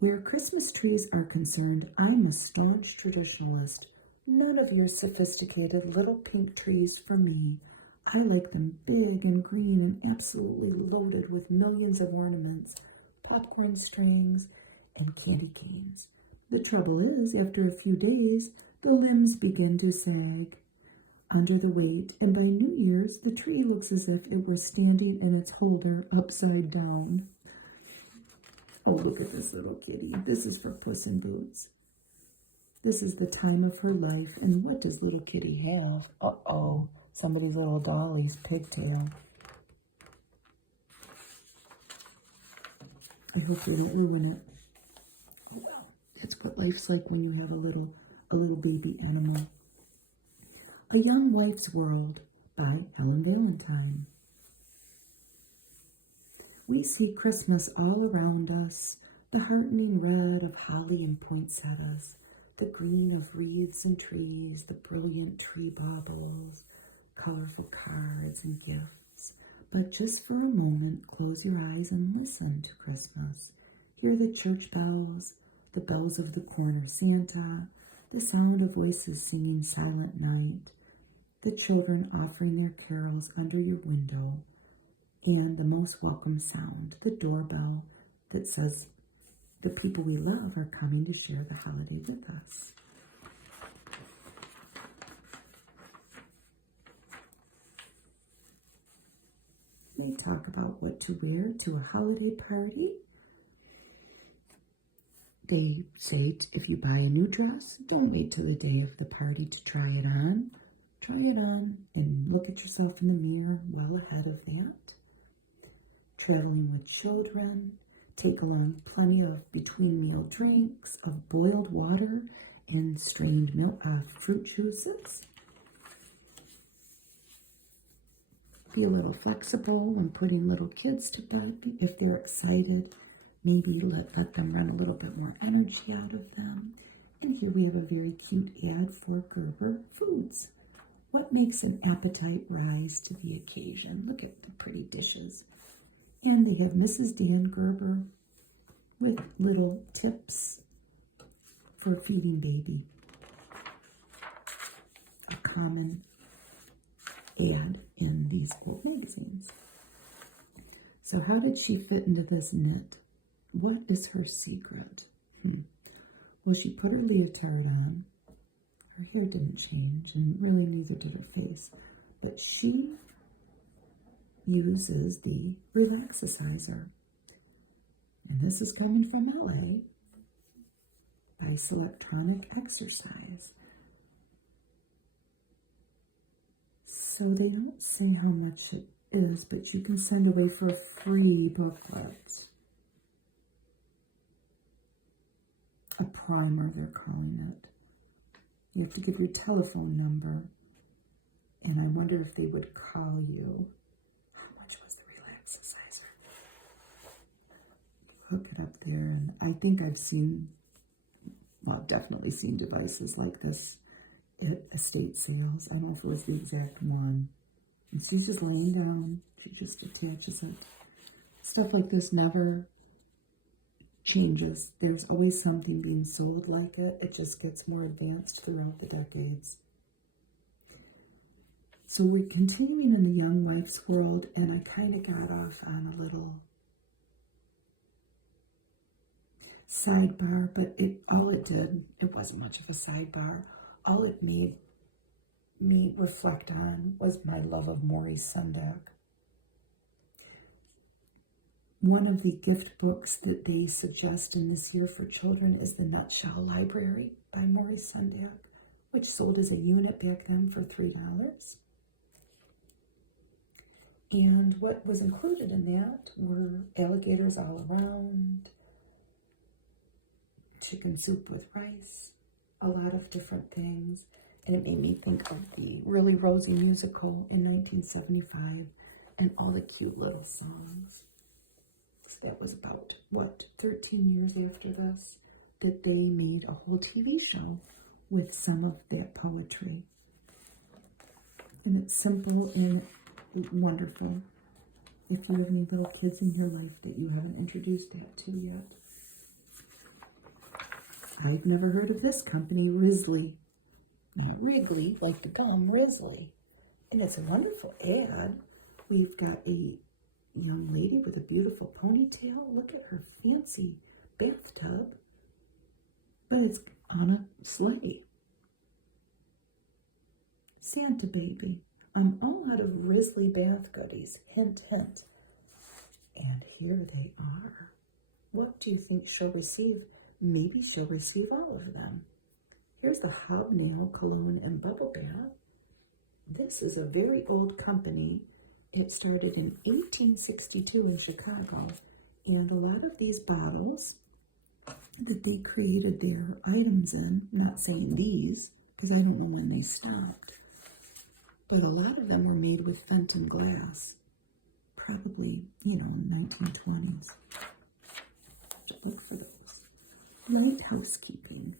Where Christmas trees are concerned, I'm a staunch traditionalist. None of your sophisticated little pink trees for me. I like them big and green and absolutely loaded with millions of ornaments, popcorn strings, and candy canes. The trouble is, after a few days, the limbs begin to sag under the weight, and by New Year's, the tree looks as if it were standing in its holder upside down. Oh, look at this little kitty. This is for Puss in Boots. This is the time of her life, and what does little kitty have? Uh-oh, somebody's little dolly's pigtail. I hope they don't ruin it. Well, that's what life's like when you have a little baby animal. A Young Wife's World by Helen Valentine. We see Christmas all around us, the heartening red of holly and poinsettias, the green of wreaths and trees, the brilliant tree baubles, colorful cards and gifts. But just for a moment, close your eyes and listen to Christmas. Hear the church bells, the bells of the corner Santa, the sound of voices singing Silent Night, the children offering their carols under your window, and the most welcome sound, the doorbell that says the people we love are coming to share the holiday with us. They talk about what to wear to a holiday party. They say if you buy a new dress, don't wait till the day of the party to try it on. Try it on and look at yourself in the mirror well ahead of that. Traveling with children, take along plenty of between meal drinks, of boiled water and strained milk, fruit juices. Be a little flexible when putting little kids to bed. If they're excited, maybe let them run a little bit more energy out of them. And here we have a very cute ad for Gerber Foods. What makes an appetite rise to the occasion? Look at the pretty dishes. And they have Mrs. Dan Gerber with little tips for feeding baby. A common ad in these old magazines. So how did she fit into this knit? What is her secret? Well, she put her leotard on. Her hair didn't change, and really neither did her face. But she uses the Relaxicizer. And this is coming from LA by Selectronic Exercise. So they don't say how much it is, but you can send away for a free booklet. A primer, they're calling it. You have to give your telephone number. And I wonder if they would call you. How much was the relaxicizer? Hook it up there. And I think I've seen, well, I've definitely seen devices like this at estate sales. I don't know if it was the exact one. And she's just laying down. She just attaches it. Stuff like this never changes. There's always something being sold like it. It just gets more advanced throughout the decades. So we're continuing in the young wife's world, and I kind of got off on a little sidebar, but it wasn't much of a sidebar. All it made me reflect on was my love of Maurice Sendak. One of the gift books that they suggest in this year for children is The Nutshell Library by Maurice Sendak, which sold as a unit back then for $3. And what was included in that were alligators all around, chicken soup with rice, a lot of different things. And it made me think of the Really Rosie musical in 1975 and all the cute little songs. So that was about, 13 years after this, that they made a whole TV show with some of that poetry. And it's simple and wonderful. If you have any little kids in your life that you haven't introduced that to yet. I've never heard of this company, Risley. Yeah, Wrigley, like the gum, Risley. And it's a wonderful ad. We've got a young lady with a beautiful ponytail. Look at her fancy bathtub. But it's on a sleigh. Santa baby. I'm all out of Risley bath goodies. Hint, hint. And here they are. What do you think she'll receive? Maybe she'll receive all of them. Here's the Hobnail Cologne and Bubble Bath. This is a very old company. It started in 1862 in Chicago. And a lot of these bottles that they created their items in, I'm not saying these, because I don't know when they stopped, but a lot of them were made with Fenton glass, probably, in the 1920s. Look for those. Good Housekeeping.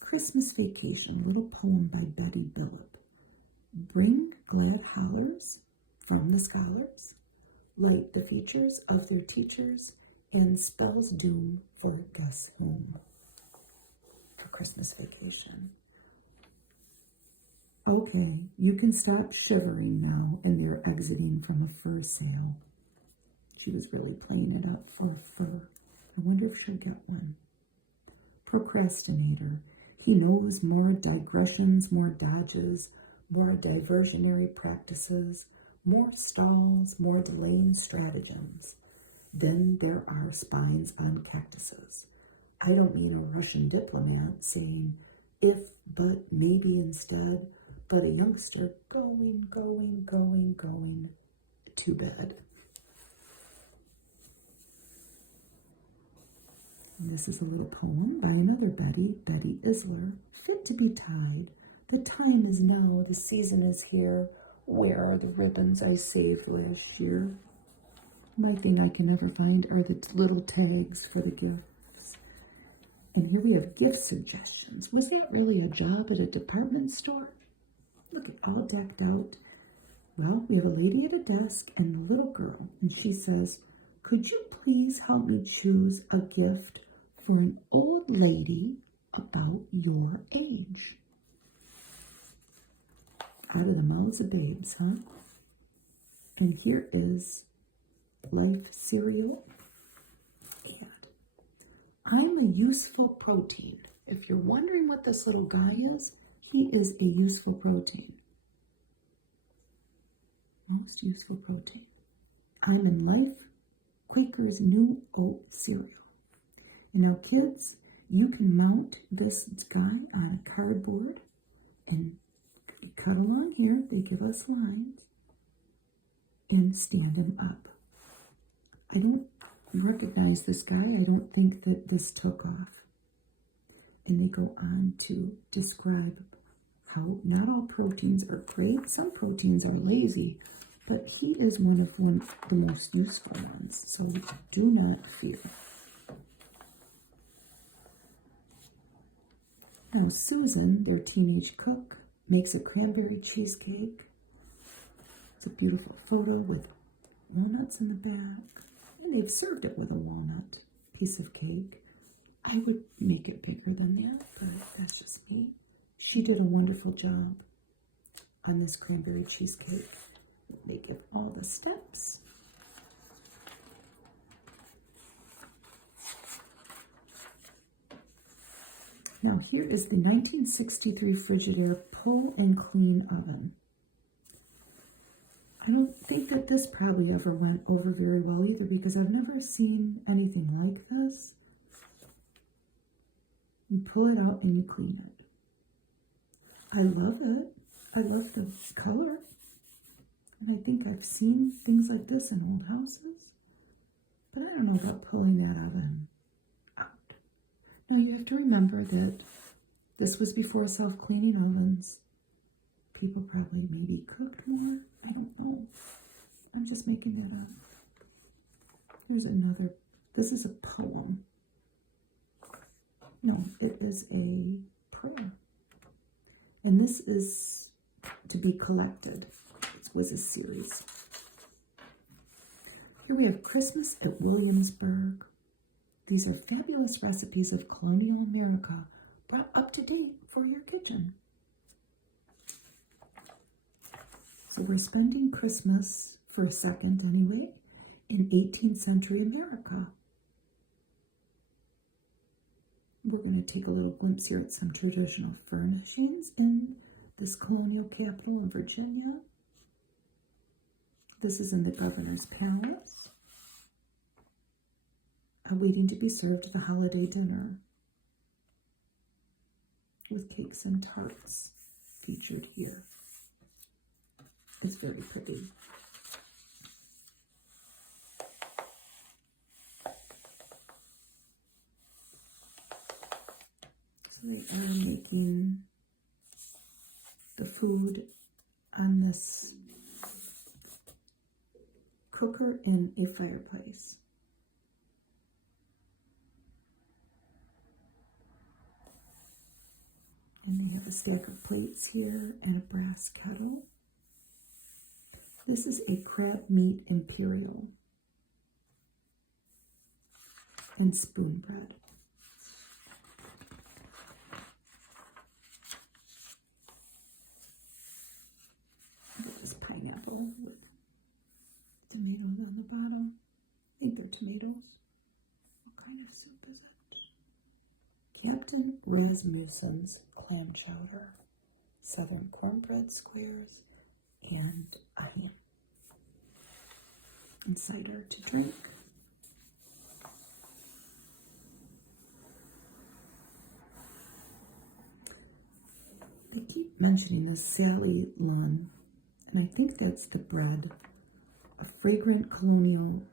Christmas Vacation, little poem by Betty Billop. Bring glad hollers from the scholars, light the features of their teachers, and spells doom for Gus home. For Christmas Vacation. Okay, you can stop shivering now, and they're exiting from a fur sale. She was really playing it up for fur. I wonder if she'll get one. Procrastinator. He knows more digressions, more dodges, more diversionary practices, more stalls, more delaying stratagems. Then there are spines on cactuses. I don't mean a Russian diplomat saying, if, but, maybe instead, but a youngster going to bed. And this is a little poem by another Betty, Betty Isler. Fit to be tied. The time is now, the season is here. Where are the ribbons I saved last year? My thing I can never find are the little tags for the gifts. And here we have gift suggestions. Was that really a job at a department store? Look, at all decked out. Well, we have a lady at a desk and a little girl, and she says, could you please help me choose a gift for an old lady about your age? Out of the mouths of babes, huh? And here is Life cereal ad. I'm a useful protein. If you're wondering what this little guy is, he is a useful protein. Most useful protein. I'm in Life Quaker's new oat cereal. And now kids, you can mount this guy on a cardboard and cut along here. They give us lines and stand him up. I don't recognize this guy. I don't think that this took off. And they go on to describe how not all proteins are great. Some proteins are lazy, but he is one of the most useful ones. So do not fear. Now Susan, their teenage cook, makes a cranberry cheesecake. It's a beautiful photo with walnuts in the back. And they've served it with a walnut piece of cake. I would make it bigger than that, but that's just me. She did a wonderful job on this cranberry cheesecake. They give all the steps. Now here is the 1963 Frigidaire pull and clean oven. I don't think that this probably ever went over very well either, because I've never seen anything like this. You pull it out and you clean it. I love it. I love the color. And I think I've seen things like this in old houses. But I don't know about pulling that oven out. Now you have to remember that this was before self-cleaning ovens. People probably maybe cooked more. I don't know. I'm just making that up. Here's another. This is a poem. No, it is a prayer. And this is to be collected. It was a series. Here we have Christmas at Williamsburg. These are fabulous recipes of colonial America brought up to date for your kitchen. So we're spending Christmas, for a second anyway, in 18th century America. We're going to take a little glimpse here at some traditional furnishings in this colonial capital of Virginia. This is in the governor's palace, waiting to be served at the holiday dinner with cakes and tarts featured here. It's very pretty. So they are making the food on this cooker in a fireplace. And we have a stack of plates here and a brass kettle. This is a crab meat imperial and spoon bread. This pineapple with tomatoes on the bottom. I think they're tomatoes. What kind of soup is it? Captain Rasmussen's clam chowder, southern cornbread squares, and onion. And cider to drink. They keep mentioning the Sally Lunn, and I think that's the bread, a fragrant colonial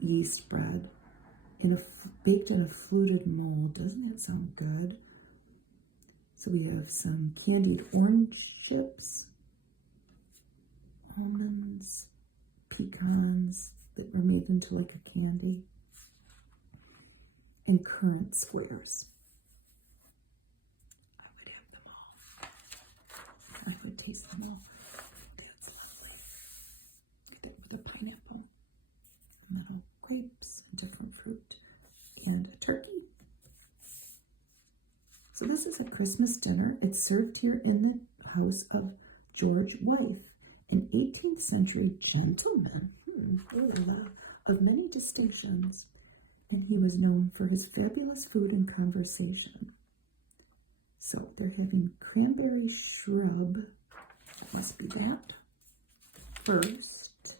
yeast bread baked in a fluted mold. Doesn't that sound good? So we have some candied orange chips, almonds, pecans that were made into like a candy, and currant squares. I would have them all. I would taste them all. That's lovely. Get that with a pineapple, little grapes, different fruit, and a turkey. So this is a Christmas dinner. It's served here in the house of George Wythe, an 18th century gentleman of many distinctions, and he was known for his fabulous food and conversation. So they're having cranberry shrub, that must be that, first,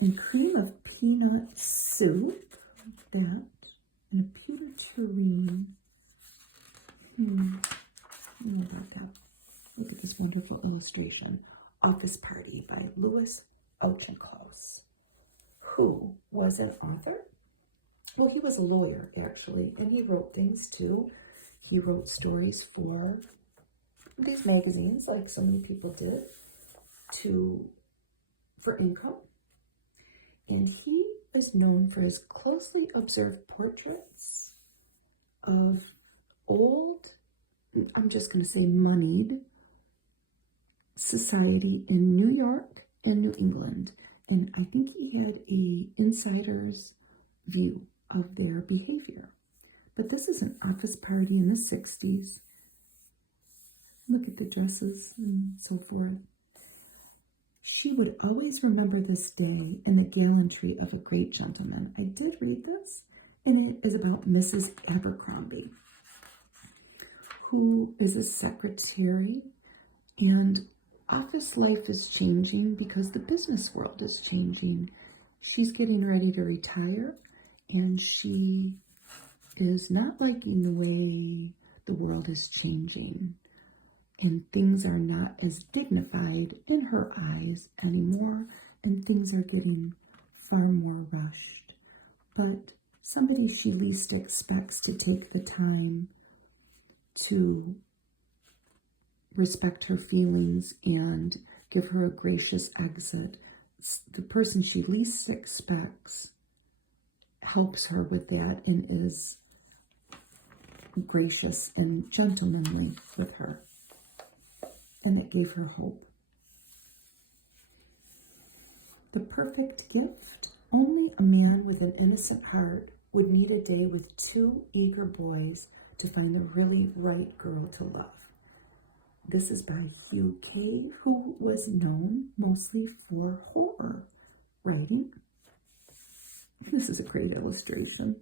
and cream of peanut soup, like that, and a pewter tureen. I don't know about that. Look at this wonderful illustration. Office Party by Louis Auchincloss, who was an author. Well, he was a lawyer, actually, and he wrote things, too. he wrote stories for these magazines, like so many people did, for income. And he is known for his closely observed portraits of old, I'm just going to say moneyed, society in New York and New England. And I think he had an insider's view of their behavior. But this is an office party in the 60s. Look at the dresses and so forth. She would always remember this day and the gallantry of a great gentleman. I did read this, and it is about Mrs. Abercrombie, who is a secretary, and office life is changing because the business world is changing. She's getting ready to retire, and she is not liking the way the world is changing. And things are not as dignified in her eyes anymore, and things are getting far more rushed. But somebody she least expects to take the time to respect her feelings and give her a gracious exit, the person she least expects helps her with that and is gracious and gentlemanly with her. And it gave her hope. The perfect gift. Only a man with an innocent heart would need a day with two eager boys to find the really right girl to love. This is by Hugh Cave, who was known mostly for horror writing. This is a great illustration.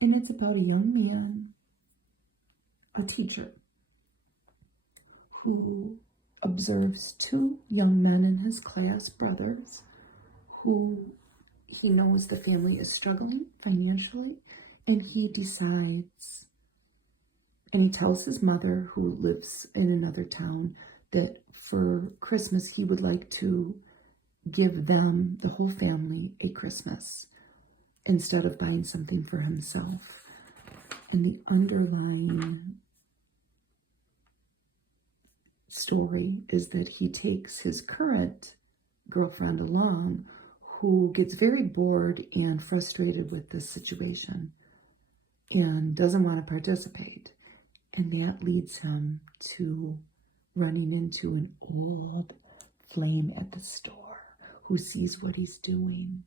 And it's about a young man, a teacher, who observes two young men in his class, brothers, who he knows the family is struggling financially, and he decides, and he tells his mother, who lives in another town, that for Christmas he would like to give them, the whole family, a Christmas instead of buying something for himself. And the underlying story is that he takes his current girlfriend along, who gets very bored and frustrated with this situation and doesn't want to participate. And that leads him to running into an old flame at the store who sees what he's doing,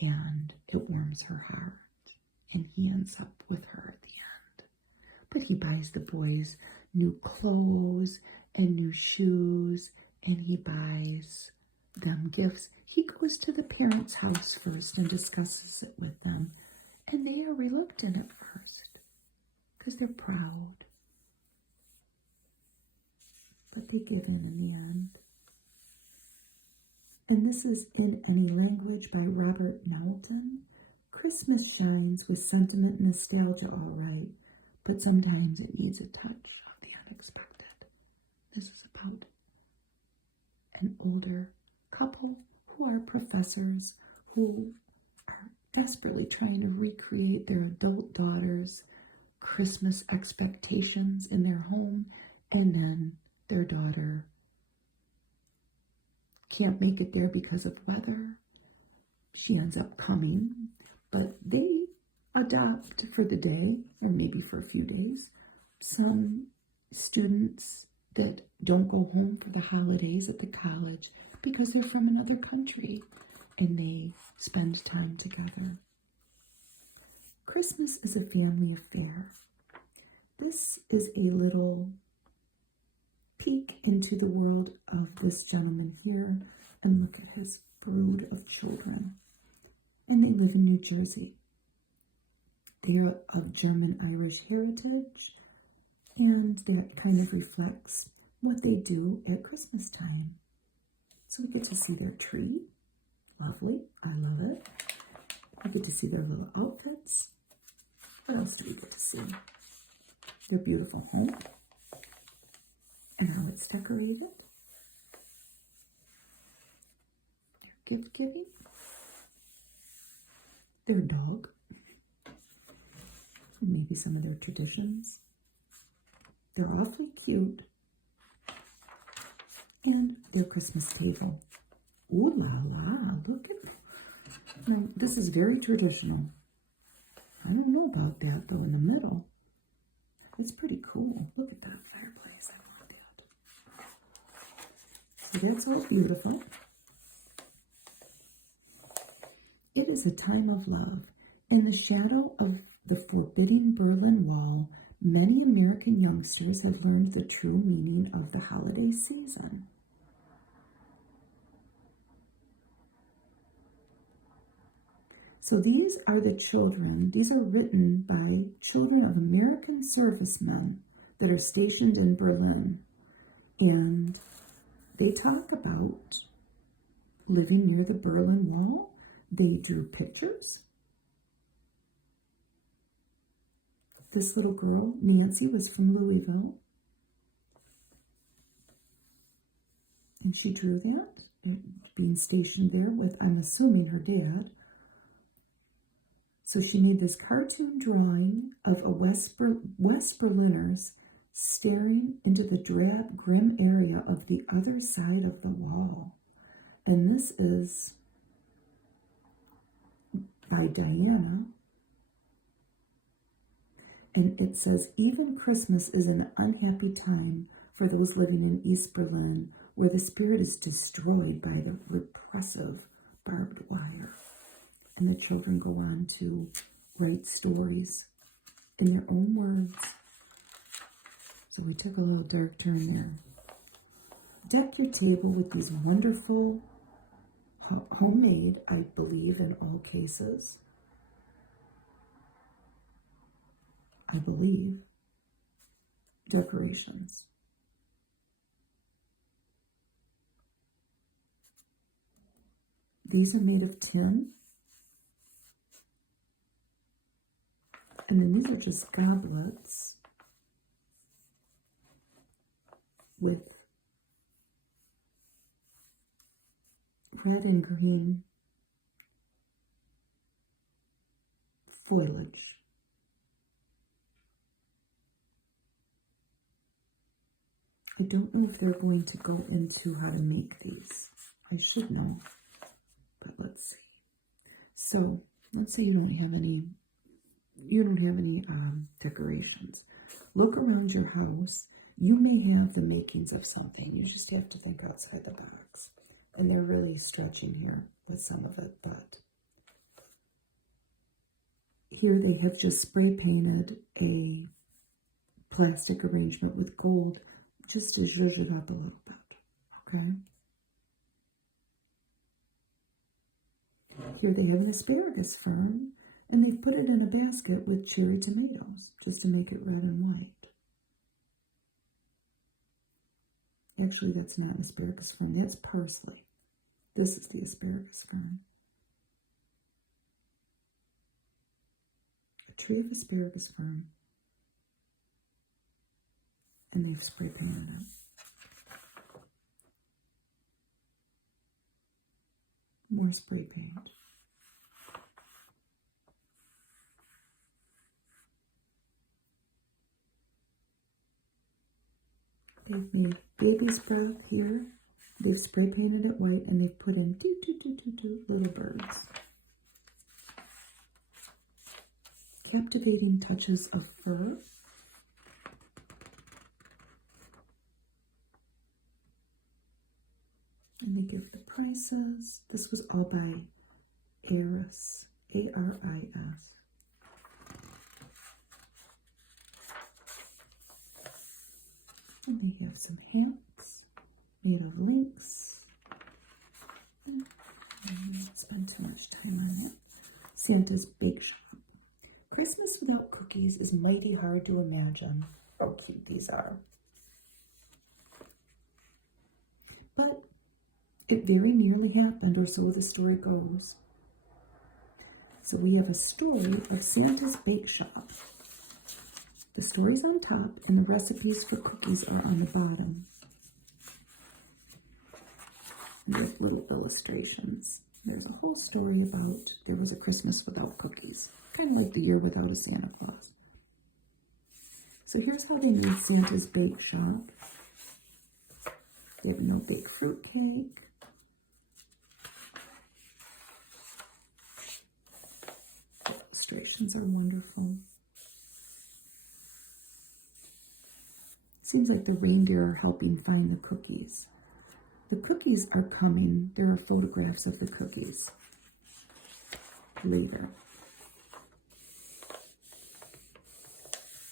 and it warms her heart, and he ends up with her at the end. But he buys the boys new clothes and new shoes, and he buys them gifts. He goes to the parents' house first and discusses it with them, and they are reluctant at first because they're proud, but they give in the end. And this is In Any Language by Robert Knowlton. Christmas shines with sentiment and nostalgia, all right, but sometimes it needs a touch of the unexpected. This is about an older couple who are professors who are desperately trying to recreate their adult daughter's Christmas expectations in their home, and then their daughter can't make it there because of weather. She ends up coming, but they adopt for the day, or maybe for a few days, some students that don't go home for the holidays at the college because they're from another country, and they spend time together. Christmas is a family affair. This is a little peek into the world of this gentleman here, and look at his brood of children. And they live in New Jersey. They are of German-Irish heritage, and that kind of reflects what they do at Christmas time. So we get to see their tree. Lovely. I love it. We get to see their little outfits. What else do we get to see? Their beautiful home and how it's decorated. Their gift giving. Their dog. maybe some of their traditions. They're awfully cute. And their Christmas table. Ooh la la, look at, now, this is very traditional. I don't know about that though in the middle. It's pretty cool. Look at that fireplace, I love that. So that's all beautiful. It is a time of love. In the shadow of the forbidding Berlin Wall, many American youngsters have learned the true meaning of the holiday season. So these are the children, these are written by children of American servicemen that are stationed in Berlin. And they talk about living near the Berlin Wall. They drew pictures. This little girl, Nancy, was from Louisville. And she drew that, being stationed there with, I'm assuming, her dad. So she made this cartoon drawing of a West Berliners staring into the drab, grim area of the other side of the wall. And this is by Diana. And it says, even Christmas is an unhappy time for those living in East Berlin, where the spirit is destroyed by the repressive barbed wire. And the children go on to write stories in their own words. So we took a little dark turn there. Deck your table with these wonderful, homemade, I believe in all cases, I believe, decorations. These are made of tin. And then these are just goblets with red and green foliage. I don't know if they're going to go into how to make these. I should know, but let's see. So let's say you don't have any decorations. Look around your house. You may have the makings of something. You just have to think outside the box. And they're really stretching here with some of it, but here they have just spray painted a plastic arrangement with gold just to zhuzh it up a little bit, okay? Here they have an asparagus fern, and they've put it in a basket with cherry tomatoes, just to make it red and white. Actually, that's not an asparagus fern, that's parsley. This is the asparagus fern. A tree of asparagus fern. And they've spray painted it. More spray paint. They've made baby's breath here. They've spray painted it white, and they've put in little birds. Captivating touches of fur. And they give the prices. This was all by Aris, A-R-I-S. And they have some hats made of links. I won't spend too much time on it. Santa's Bake Shop. Christmas without cookies is mighty hard to imagine how cute these are. But it very nearly happened, or so the story goes. So we have a story of Santa's Bake Shop. The story's on top, and the recipes for cookies are on the bottom. And there's little illustrations. There's a whole story about there was a Christmas without cookies. Kind of like the year without a Santa Claus. So here's how they made Santa's Bake Shop. They have a no-bake fruit cake. The illustrations are wonderful. Seems like the reindeer are helping find the cookies. The cookies are coming. There are photographs of the cookies later.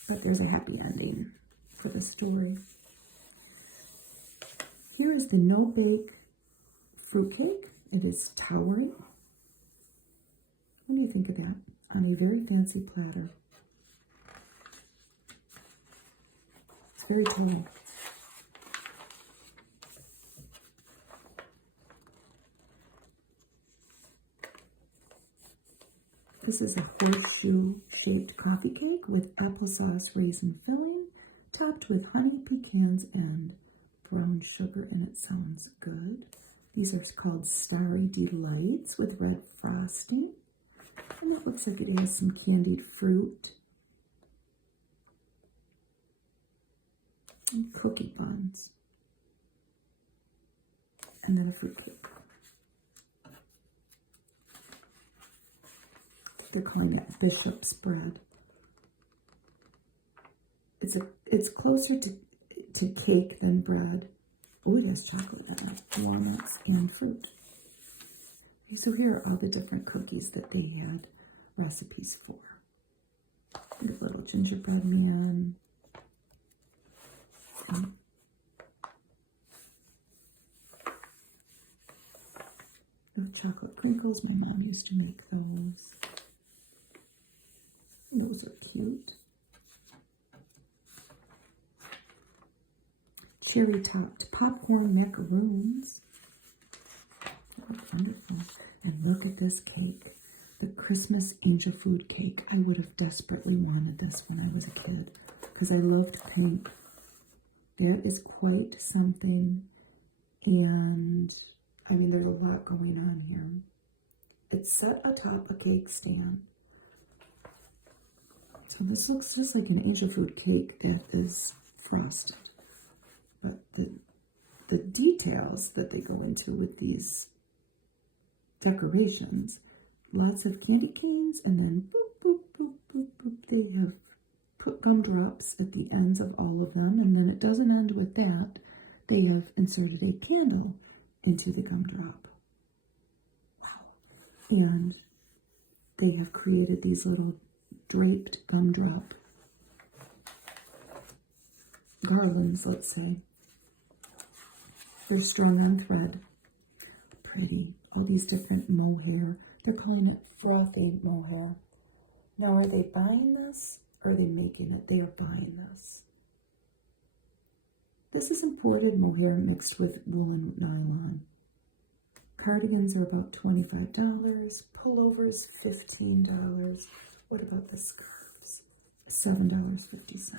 But there's a happy ending for the story. Here is the no-bake fruitcake. It is towering. What do you think of that? On a very fancy platter. It's very tall. This is a horseshoe-shaped coffee cake with applesauce raisin filling, topped with honey, pecans, and brown sugar, and it sounds good. These are called Starry Delights with red frosting. And it looks like it has some candied fruit and cookie buns. And then a fruit cake. They're calling it bishop's bread. It's closer to cake than bread. Oh, it has chocolate in it, walnuts and fruit. Okay, so here are all the different cookies that they had recipes for. There's a little gingerbread man. And chocolate crinkles. My mom used to make those. Those are cute. Cherry topped popcorn macaroons. Oh, wonderful. And look at this cake. The Christmas angel food cake. I would have desperately wanted this when I was a kid because I loved pink. There is quite something. And I mean, there's a lot going on here. It's set atop a cake stand. So this looks just like an angel food cake that is frosted. But the details that they go into with these decorations, lots of candy canes, and then boop, boop, boop, boop, boop. They have put gumdrops at the ends of all of them, and then it doesn't end with that. They have inserted a candle into the gumdrop. Wow. And they have created these little draped gumdrop garlands, let's say. They're strung on thread. Pretty. All these different mohair. They're calling it frothy mohair. Now, are they buying this or are they making it? They are buying this. This is imported mohair mixed with woolen nylon. Cardigans are about $25. Pullovers, $15. What about the scarves? $7.50.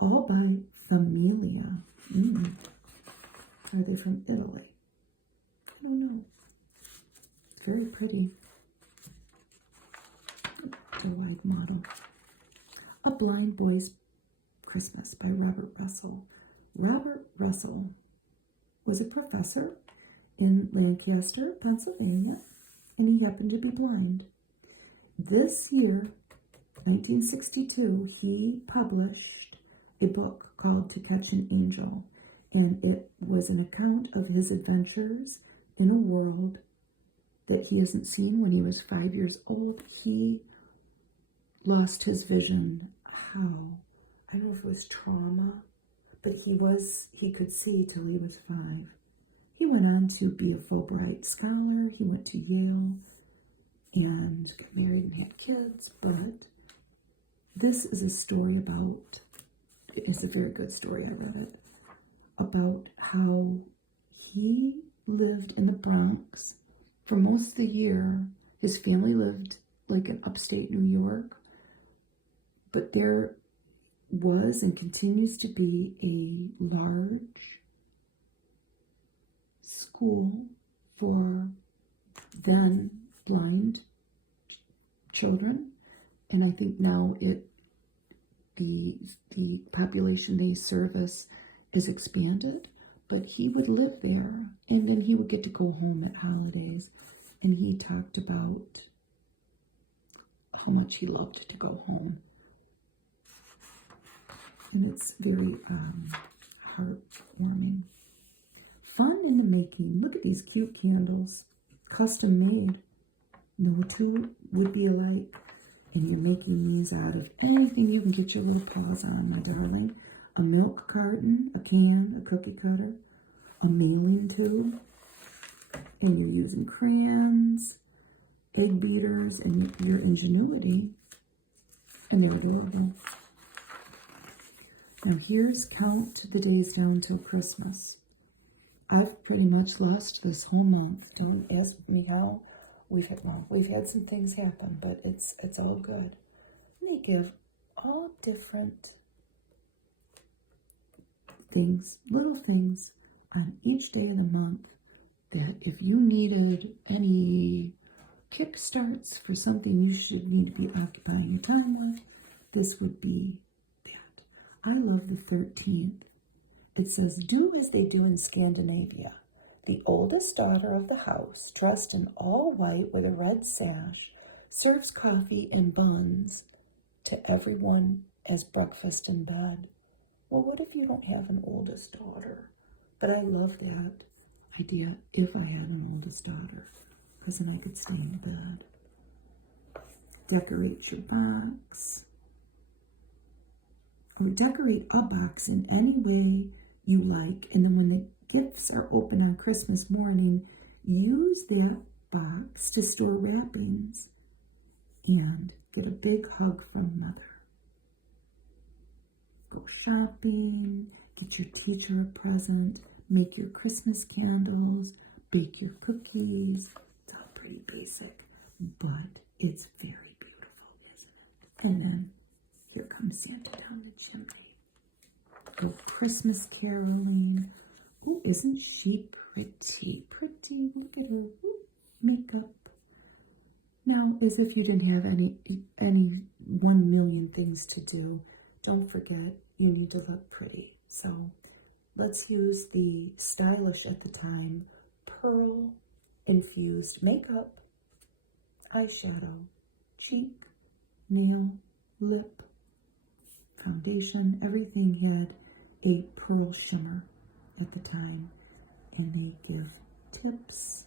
All by Familia. Are they from Italy? I don't know. Very pretty. A wide model. A Blind Boy's Christmas by Robert Russell. Robert Russell was a professor in Lancaster, Pennsylvania, and he happened to be blind. This year, 1962, he published a book called To Catch an Angel, and it was an account of his adventures in a world that he hasn't seen when he was 5 years old. He lost his vision. How? I don't know if it was trauma, but he could see till he was 5. He went on to be a Fulbright scholar. He went to Yale and got married and had kids, but this is a story about, it's a very good story, I read it, about how he lived in the Bronx for most of the year. His family lived like in upstate New York, but there was and continues to be a large school for then blind children, and I think now it the population they service is expanded, but he would live there, and then he would get to go home at holidays. And he talked about how much he loved to go home. And it's very heartwarming. Fun in the making. Look at these cute candles. Custom made. No two would be alike. And you're making these out of anything you can get your little paws on, my darling. A milk carton, a can, a cookie cutter, a mailing tube. And you're using crayons, egg beaters, and your ingenuity. And they're adorable. Now here's count the days down till Christmas. I've pretty much lost this whole month. Don't ask me how. We've had some things happen, but it's all good. They give all different things, little things on each day of the month that if you needed any kickstarts for something you should need to be occupying your time with, this would be that. I love the 13th. It says, do as they do in Scandinavia. The oldest daughter of the house, dressed in all white with a red sash, serves coffee and buns to everyone as breakfast in bed. Well, what if you don't have an oldest daughter? But I love that idea if I had an oldest daughter, because then I could stay in bed. Decorate your box. Or decorate a box in any way you like. And then when the gifts are open on Christmas morning, use that box to store wrappings and get a big hug from Mother. Go shopping, get your teacher a present, make your Christmas candles, bake your cookies. It's all pretty basic, but it's very beautiful, isn't it? And then here comes Santa down the chimney. Go Christmas caroling. Oh, isn't she pretty? Pretty, look at her. Ooh, makeup. Now, as if you didn't have any 1 million things to do, don't forget you need to look pretty. So let's use the stylish at the time pearl infused makeup, eyeshadow, cheek, nail, lip, foundation. Everything had a pearl shimmer at the time, and they give tips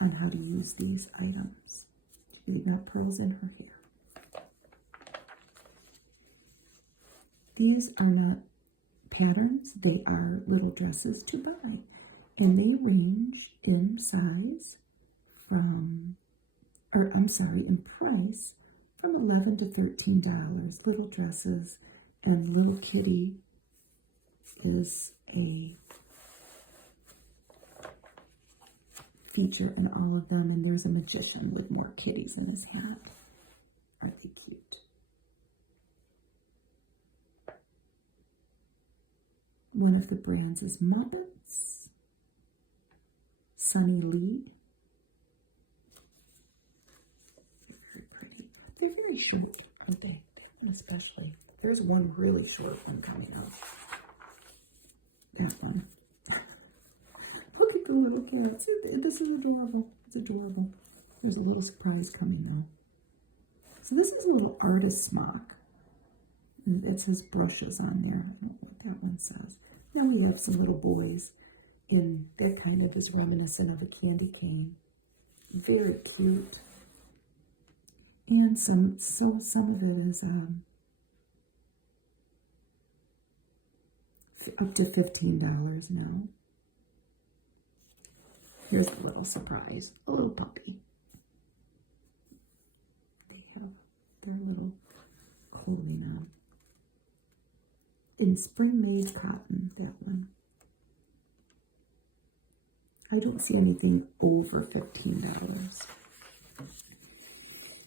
on how to use these items. She got pearls in her hair. These are not patterns, they are little dresses to buy, and they range in size in price from $11 to $13. Little dresses, and little kitty is a feature in all of them, and there's a magician with more kitties in his hat. Aren't they cute? One of the brands is Muppets. Sunny Lee. Very pretty. They're very short, aren't they? That one especially. There's one really short one coming out. That one. Look at the little cats. This is adorable. It's adorable. There's a little surprise coming now. So this is a little artist smock. It says brushes on there. I don't know what that one says. Now we have some little boys in that kind of is reminiscent of a candy cane. Very cute. And some of it is up to $15 now. Here's a little surprise. A little puppy. They have their little clothing on. In spring-made cotton, that one. I don't see anything over $15.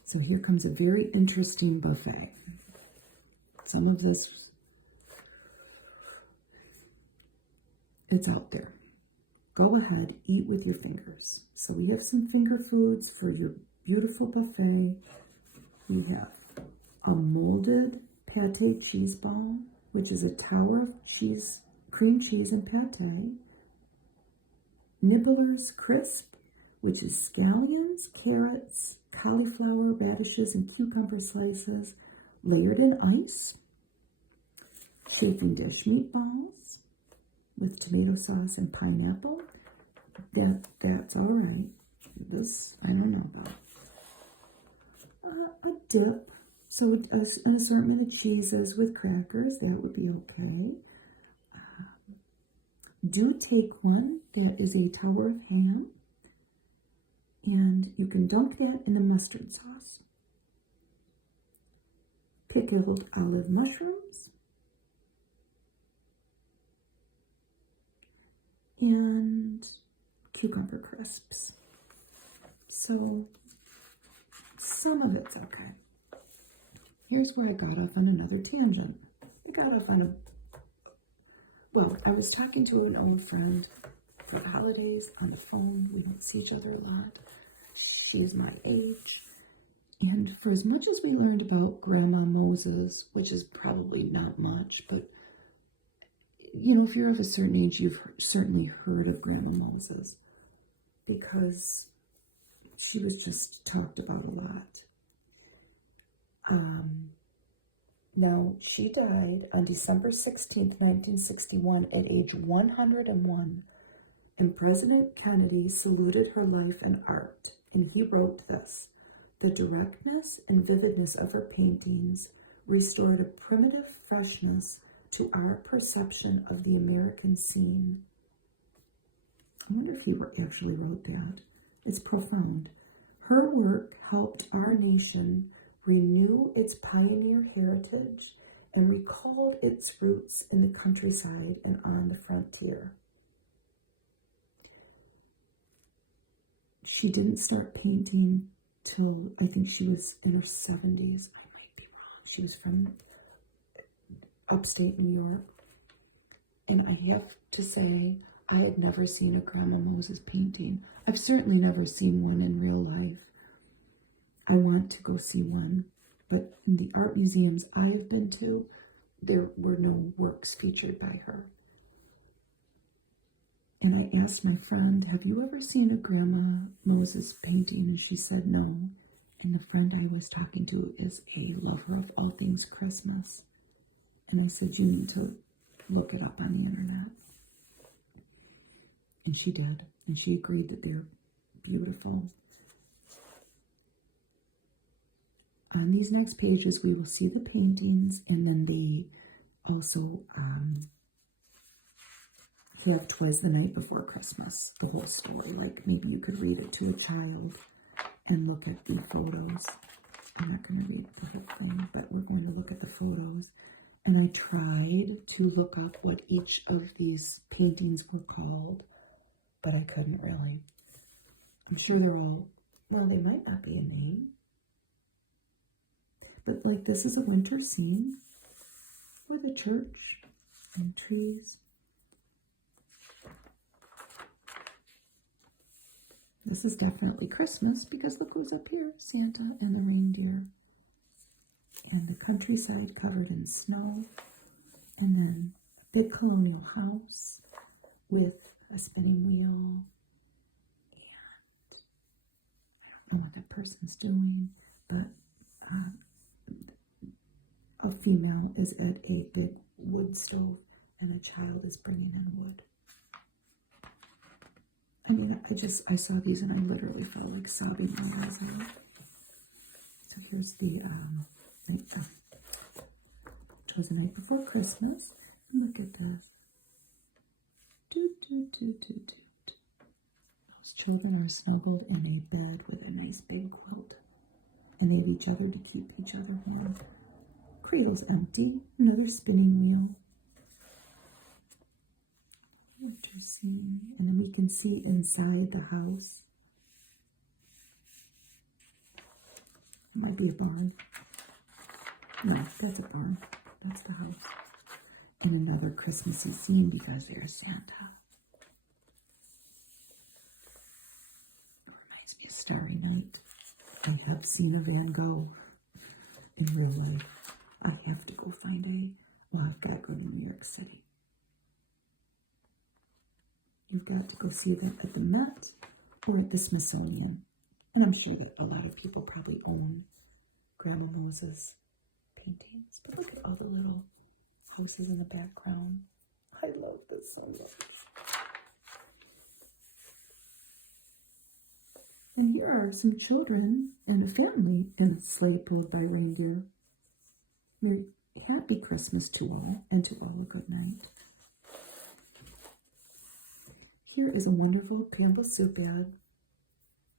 So here comes a very interesting buffet. Some of this, it's out there. Go ahead, eat with your fingers. So we have some finger foods for your beautiful buffet. We have a molded pate cheese ball, which is a tower of cheese, cream cheese and pate. Nibbler's crisp, which is scallions, carrots, cauliflower, radishes, and cucumber slices layered in ice. Chafing dish meatballs with tomato sauce and pineapple. That's all right. This I don't know about. A dip, so an assortment of cheeses with crackers, that would be okay. Do take one that is a tower of ham, and you can dunk that in the mustard sauce. Pickled olive mushrooms, and cucumber crisps. So some of it's okay. Here's where I got off on another tangent. I was talking to an old friend for the holidays on the phone. We don't see each other a lot. She's my age. And for as much as we learned about Grandma Moses, which is probably not much, but you know, if you're of a certain age, you've certainly heard of Grandma Moses because she was just talked about a lot. Now, she died on December 16th, 1961 at age 101, and President Kennedy saluted her life and art, and he wrote this: "The directness and vividness of her paintings restored a primitive freshness to our perception of the American scene." I wonder if he actually wrote that. It's profound. Her work helped our nation renew its pioneer heritage and recalled its roots in the countryside and on the frontier. She didn't start painting till I think she was in her 70s. I might be wrong. She was from upstate New York. And I have to say, I had never seen a Grandma Moses painting. I've certainly never seen one in real life. I want to go see one, but in the art museums I've been to, there were no works featured by her. And I asked my friend, "Have you ever seen a Grandma Moses painting?" And she said no. And the friend I was talking to is a lover of all things Christmas. And I said, "You need to look it up on the internet." And she did. And she agreed that they're beautiful. On these next pages, we will see the paintings, and then they also have "'Twas the Night Before Christmas," the whole story. Like maybe you could read it to a child and look at the photos. I'm not going to read the whole thing, but we're going to look at the photos. And I tried to look up what each of these paintings were called, but I couldn't really. I'm sure they're all, well, they might not be a name. But like this is a winter scene with a church and trees. This is definitely Christmas because look who's up here, Santa and the reindeer. And the countryside covered in snow. And then a big colonial house with a spinning wheel. And I don't know what that person's doing, but a female is at a big wood stove and a child is bringing in wood. I mean, I saw these and I literally felt like sobbing my eyes out. So here's the, it was the night before Christmas. And look at this. Those children are snuggled in a bed with a nice big quilt. And they have each other to keep each other warm. Cradle's empty. Another spinning wheel. Interesting. And then we can see inside the house. It might be a barn. No, that's a barn. That's the house. And another Christmassy scene because there's Santa. It reminds me of Starry Night. I have seen a Van Gogh in real life. I have to go find I've got to go to New York City. You've got to go see them at the Met or at the Smithsonian. And I'm sure that a lot of people probably own Grandma Moses paintings. But look at all the little houses in the background. I love this so much. And here are some children and a family in a sleigh pulled by reindeer. Merry happy Christmas to all, and to all a good night. Here is a wonderful Campbell's soup ad,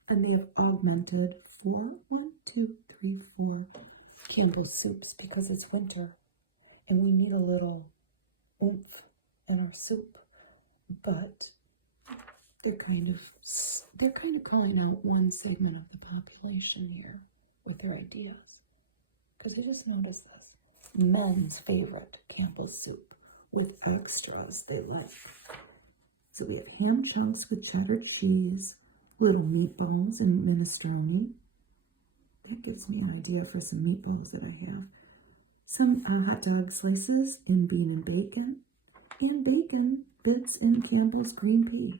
and they have augmented 4 Campbell's soups because it's winter, and we need a little oomph in our soup. But they're kind of calling out one segment of the population here with their ideas. Because I just noticed this. Men's favorite Campbell's soup with extras they like. So we have ham chunks with cheddar cheese, little meatballs and minestrone. That gives me an idea for some meatballs that I have. Some hot dog slices in bean and bacon bits in Campbell's green pea.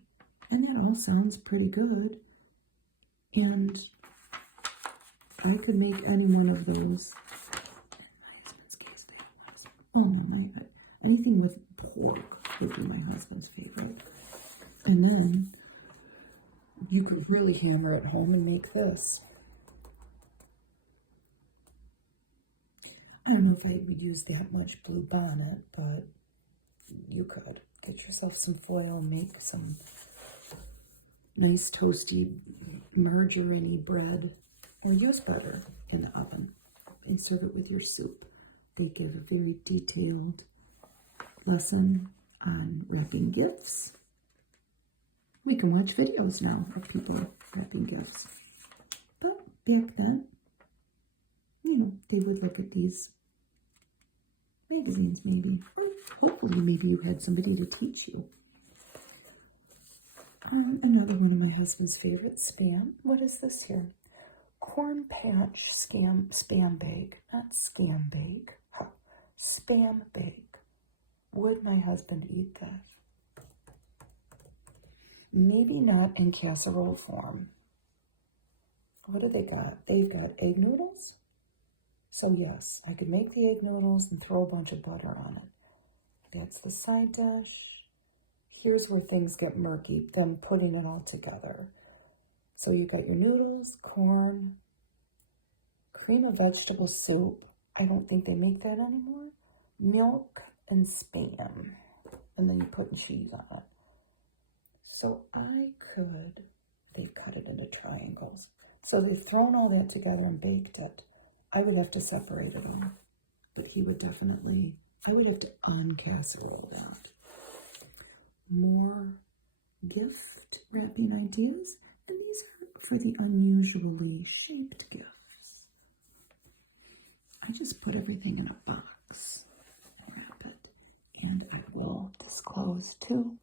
And that all sounds pretty good. And I could make any one of those. Oh no, anything with pork would be my husband's favorite. And then you could really hammer at home and make this. I don't know if I would use that much blue bonnet, but you could. Get yourself some foil, make some nice toasty margarine-y bread, or use butter in the oven and serve it with your soup. They give a very detailed lesson on wrapping gifts. We can watch videos now of people wrapping gifts. But back then, they would look at these magazines maybe. Or hopefully maybe you had somebody to teach you. Another one of my husband's favorites, Spam. What is this here? Corn patch spam bake. Not scam bake. Huh. Spam bake. Would my husband eat that? Maybe not in casserole form. What do they got? They've got egg noodles. So yes, I could make the egg noodles and throw a bunch of butter on it. That's the side dish. Here's where things get murky, them putting it all together. So you got your noodles, corn, cream of vegetable soup. I don't think they make that anymore. Milk and Spam. And then you put cheese on it. So they've cut it into triangles. So they've thrown all that together and baked it. I would have to separate it all. But I would have to uncasserole that. More gift wrapping ideas. And these are for the unusually shaped gifts. I just put everything in a box and wrap it. And I will disclose too,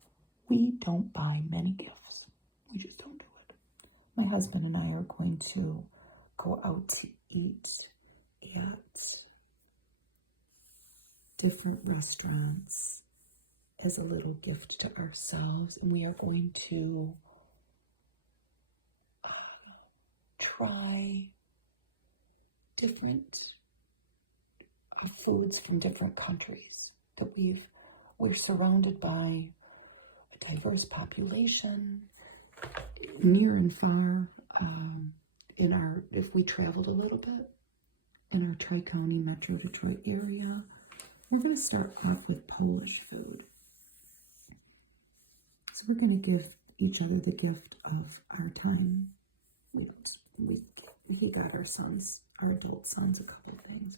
we don't buy many gifts. We just don't do it. My husband and I are going to go out to eat at different restaurants as a little gift to ourselves. And we are going to try different foods from different countries that we're surrounded by a diverse population near and far. If we traveled a little bit in our Tri-County Metro Detroit area, we're going to start off with Polish food. So we're going to give each other the gift of our time. We got our adult sons, a couple things,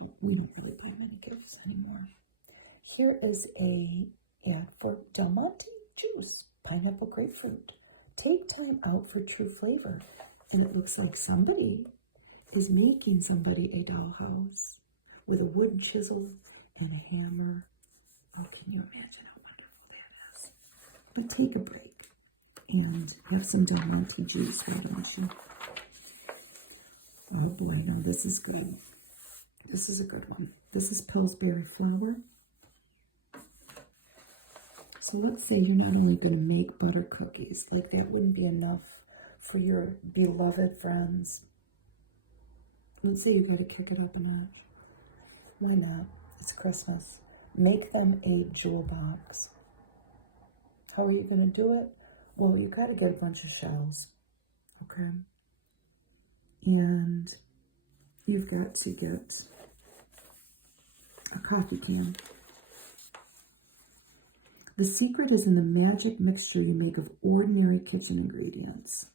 but we don't really buy many gifts anymore. Here is a ad for Del Monte juice, pineapple grapefruit. Take time out for true flavor. And it looks like somebody is making somebody a dollhouse with a wood chisel and a hammer. Oh, can you imagine how wonderful that is? But take a break and have some Del Monte juice, why don't you? Oh boy, no, this is good. This is a good one. This is Pillsbury flour. So let's say you're not only going to make butter cookies, like that wouldn't be enough for your beloved friends. Let's say you got to kick it up a notch. Why not? It's Christmas. Make them a jewel box. How are you going to do it? Well, you got to get a bunch of shells, okay? And you've got to get a coffee can. The secret is in the magic mixture you make of ordinary kitchen ingredients.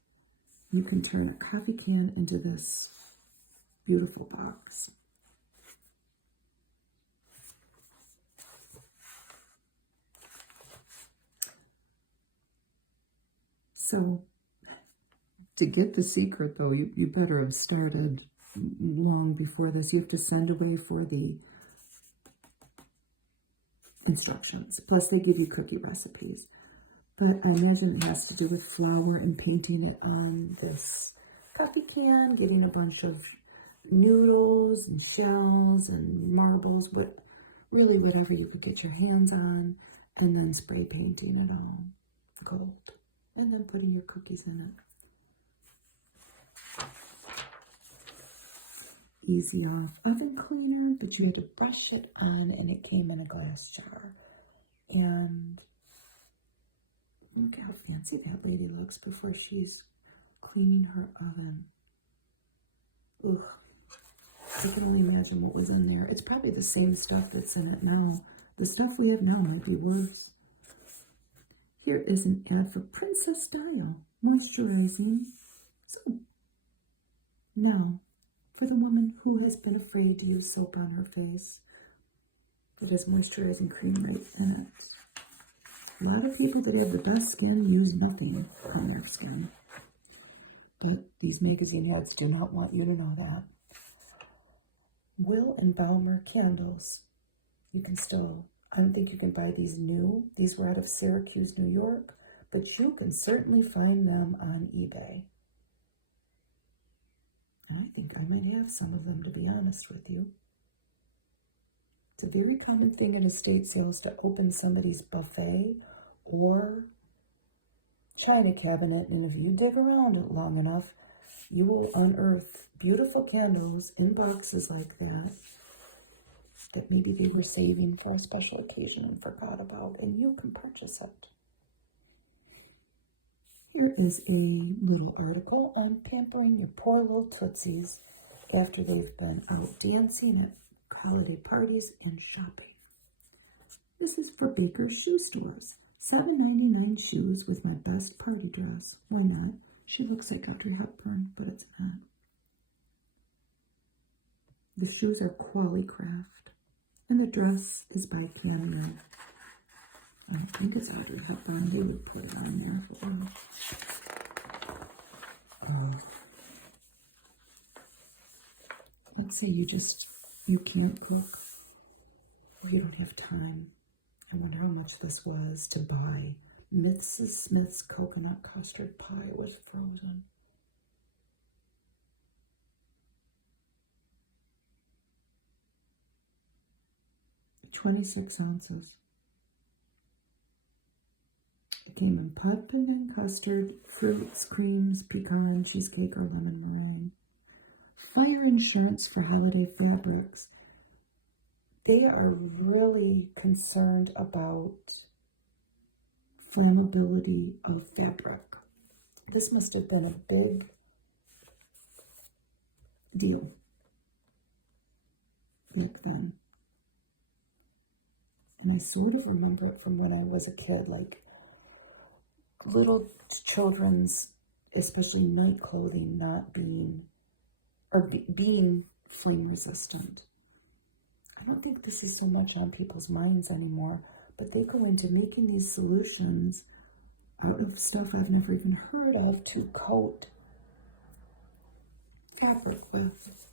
You can turn a coffee can into this beautiful box. So, to get the secret, though, you better have started long before this. You have to send away for the instructions. Plus, they give you cookie recipes. But I imagine it has to do with flour and painting it on this coffee can, getting a bunch of noodles and shells and marbles, really whatever you could get your hands on, and then spray painting it all gold. And then putting your cookies in it. Easy off oven cleaner, but you had to brush it on, and it came in a glass jar. And look how fancy that lady looks before she's cleaning her oven. Ugh. I can only imagine what was in there. It's probably the same stuff that's in it now. The stuff we have now might be worse. Here is an ad for Princess Dial moisturizing soap. Now, for the woman who has been afraid to use soap on her face, that has moisturizing cream right in it. A lot of people that have the best skin use nothing on their skin. But these magazine ads do not want you to know that. Will and Baumer candles. You can still, I don't think you can buy these new. These were out of Syracuse, New York, but you can certainly find them on eBay. And I think I might have some of them, to be honest with you. It's a very common thing in estate sales to open somebody's buffet or china cabinet, and if you dig around it long enough, you will unearth beautiful candles in boxes like that maybe they were saving for a special occasion and forgot about, and you can purchase it. Here is a little article on pampering your poor little tootsies after they've been out dancing at holiday parties and shopping. This is for Baker's Shoe Stores. $7.99 shoes with my best party dress. Why not? She looks like Audrey Hepburn, but it's not. The shoes are Qualicraft, and the dress is by Pamela. I think it's Audrey Hepburn. They would put it on there for them. Let's say you can't cook, or you don't have time. I wonder how much this was to buy. Mrs. Smith's coconut custard pie was frozen. $26 ounces. It came in pumpkin custard, fruits, creams, pecan, cheesecake, or lemon meringue. Fire insurance for holiday fabrics. They are really concerned about flammability of fabric. This must have been a big deal back then. And I sort of remember it from when I was a kid, like little children's, especially night clothing, not being, or being flame resistant. I don't think this is so much on people's minds anymore, but they go into making these solutions out of stuff I've never even heard of to coat fabric with.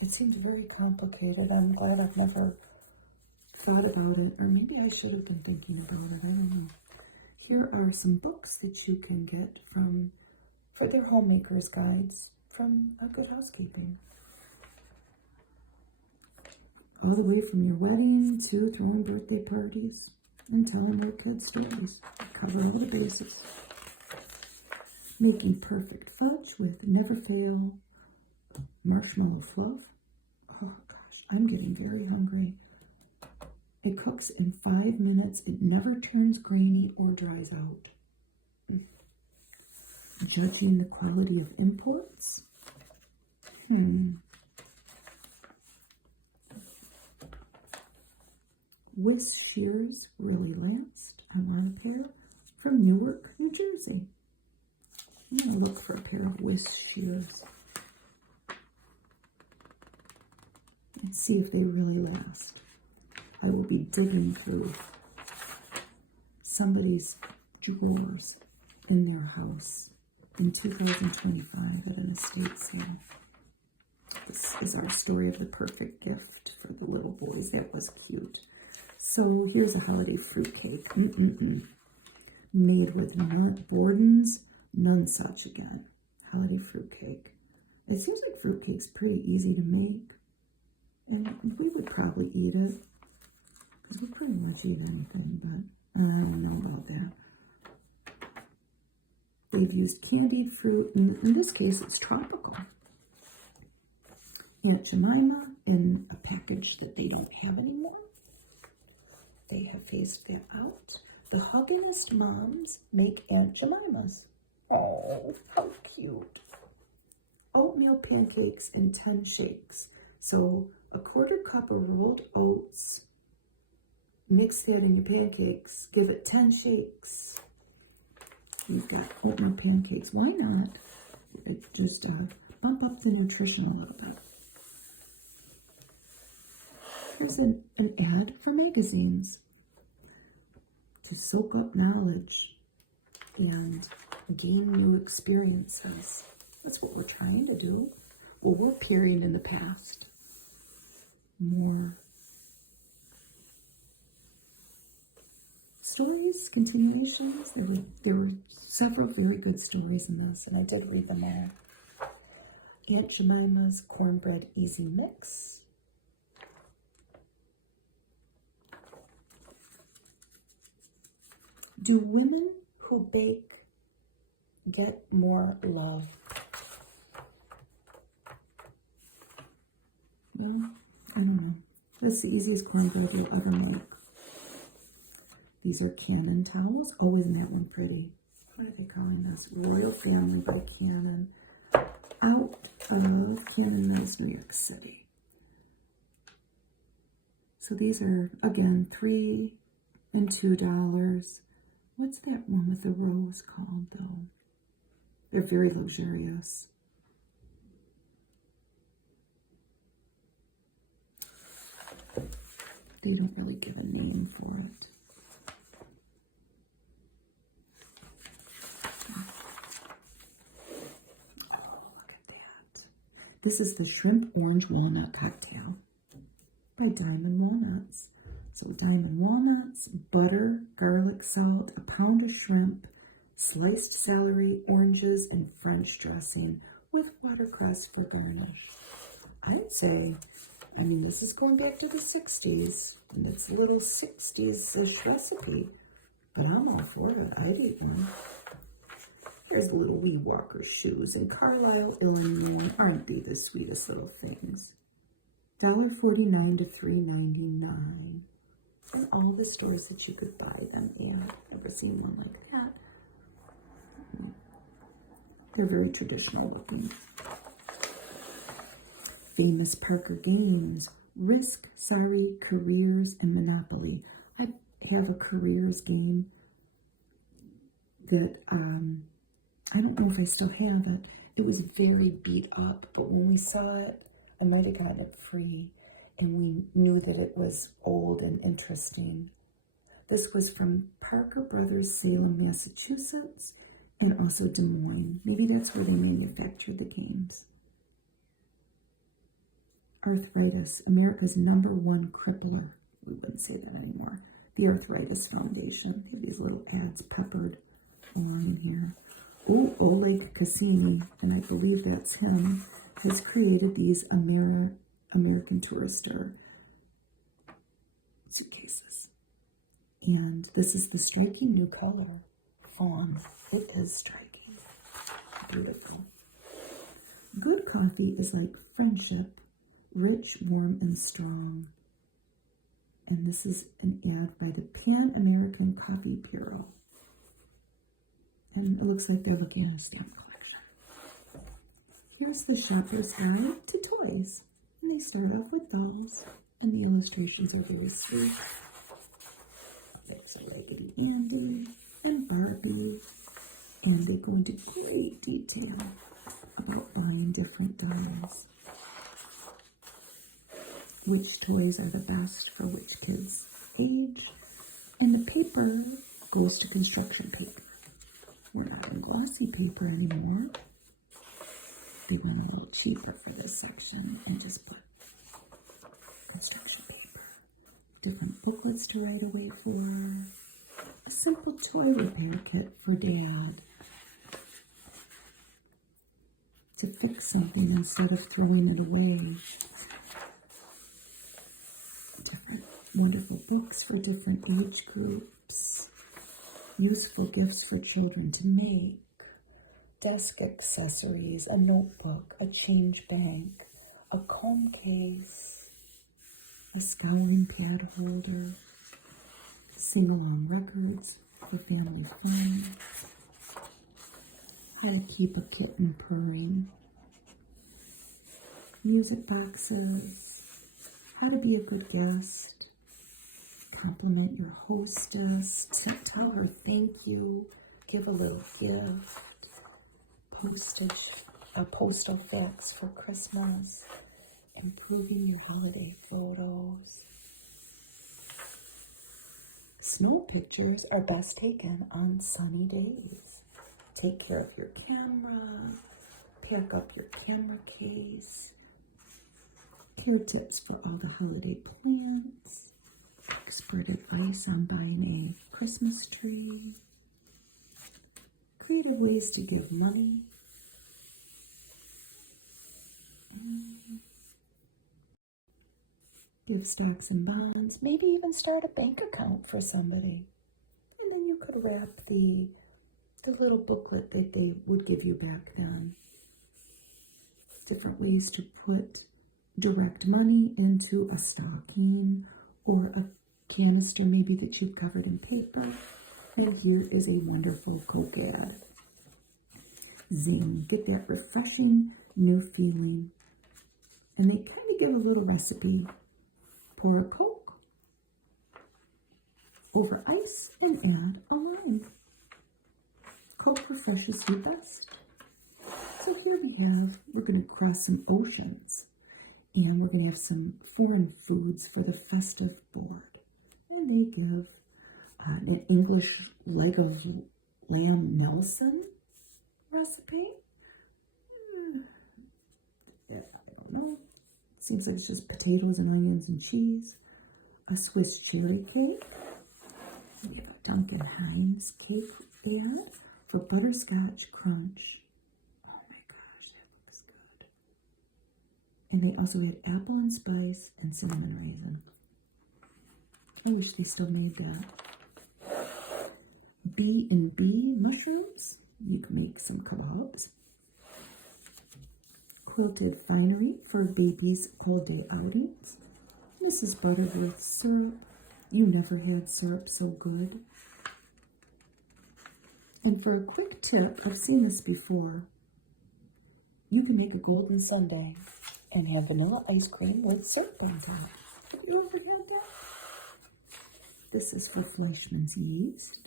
It seems very complicated. I'm glad I've never thought about it, or maybe I should have been thinking about it. I don't know. Here are some books that you can get for their homemakers guides from Good Housekeeping. all the way from your wedding to throwing birthday parties and telling your kids stories. Cover all the bases. Making perfect fudge with never fail marshmallow fluff. Oh gosh, I'm getting very hungry. It cooks in 5 minutes. It never turns grainy or dries out. Judging the quality of imports. Whisk shears really last. I want a pair from Newark, New Jersey. I'm going to look for a pair of whisk shears and see if they really last. I will be digging through somebody's drawers in their house in 2025 at an estate sale. This is our story of the perfect gift for the little boys. That was cute. So here's a holiday fruitcake. Made with Borden's Nunsuch again. Holiday fruitcake. It seems like fruitcake's pretty easy to make. And we would probably eat it. Because we pretty much eat anything, but I don't know about that. They've used candied fruit. In this case, it's tropical. Aunt Jemima in a package that they don't have anymore. They have phased that out. The huggingest moms make Aunt Jemimas. Oh, how cute. Oatmeal pancakes in 10 shakes. So a 1/4 cup of rolled oats. Mix that in your pancakes. Give it 10 shakes. You've got oatmeal pancakes. Why not? Just bump up the nutrition a little bit. Here's an ad for magazines to soak up knowledge and gain new experiences. That's what we're trying to do. Well, we're peering in the past. More stories, continuations. There were several very good stories in this, and I did read them all. Aunt Jemima's Cornbread Easy Mix. Do women who bake get more love? Well, I don't know. That's the easiest cornbread you'll ever make. These are Canon towels. Oh, isn't that one pretty? What are they calling this? Royal Family by Canon. Out of Canon Mills, New York City. So these are, again, $3 and $2. What's that one with the rose called, though? They're very luxurious. They don't really give a name for it. Oh, look at that. This is the Shrimp Orange Walnut Cocktail by Diamond Walnuts. So diamond walnuts, butter, garlic salt, a pound of shrimp, sliced celery, oranges, and French dressing with watercress for garnish. I'd say, I mean, this is going back to the 60s, and it's a little 60s-ish recipe, but I'm all for it. I'd eat one. Here's the little Wee Walker shoes in Carlisle, Illinois. Aren't they the sweetest little things? $1.49 to $3.99. And all the stores that you could buy them in. Never seen one like that. They're very traditional looking. Famous Parker games: Risk, Sorry, Careers, and Monopoly. I have a careers game that I don't know if I still have it. It was very beat up, but when we saw it, I might have gotten it free. And we knew that it was old and interesting. This was from Parker Brothers, Salem, Massachusetts, and also Des Moines. Maybe that's where they manufactured the games. Arthritis, America's #1 crippler. We wouldn't say that anymore. The Arthritis Foundation. They have these little ads peppered along in here. Oh, Oleg Cassini, and I believe that's him, has created these American Tourister suitcases. And this is the striking new color, fawn. It is striking. Beautiful. Good coffee is like friendship, rich, warm, and strong. And this is an ad by the Pan American Coffee Bureau. And it looks like they're looking at a stamp collection. Here's the shopper's guide to toys. And they start off with dolls. And the illustrations are very sweet. There's a Raggedy Andy and Barbie. And they go into great detail about buying different dolls. Which toys are the best for which kids' age. And the paper goes to construction paper. We're not in glossy paper anymore. They went a little cheaper for this section and just put construction paper. Different booklets to write away for. A simple toy repair kit for Dad. To fix something instead of throwing it away. Different wonderful books for different age groups. Useful gifts for children to make. Desk accessories, a notebook, a change bank, a comb case, a scouring pad holder, sing-along records for family fun, how to keep a kitten purring, music boxes, how to be a good guest, compliment your hostess, tell her thank you, give a little gift, a postal fax for Christmas, improving your holiday photos. Snow pictures are best taken on sunny days. Take care of your camera, pack up your camera case, care tips for all the holiday plants, expert advice on buying a Christmas tree, creative ways to give money, give stocks and bonds, maybe even start a bank account for somebody. And then you could wrap the little booklet that they would give you back then. Different ways to put direct money into a stocking or a canister maybe that you've covered in paper. And here is a wonderful Coke ad. Zing, get that refreshing new feeling. And they kind of give a little recipe. Pour a Coke over ice and add a lime. Coke refreshes you best. So here we're going to cross some oceans. And we're going to have some foreign foods for the festive board. And they give an English leg of lamb Nelson recipe. I don't know. Seems like it's just potatoes and onions and cheese. A Swiss cherry cake. We have a Duncan Hines cake ad for butterscotch crunch. Oh my gosh, that looks good. And they also had apple and spice and cinnamon raisin. I wish they still made that. B&B mushrooms. You can make some kebabs. Quilted finery for babies' cold day outings. Mrs. Butterworth's syrup. You never had syrup so good. And for a quick tip, I've seen this before. You can make a golden sundae and have vanilla ice cream with syrup inside. Have you ever had that? This is for Fleischmann's yeast.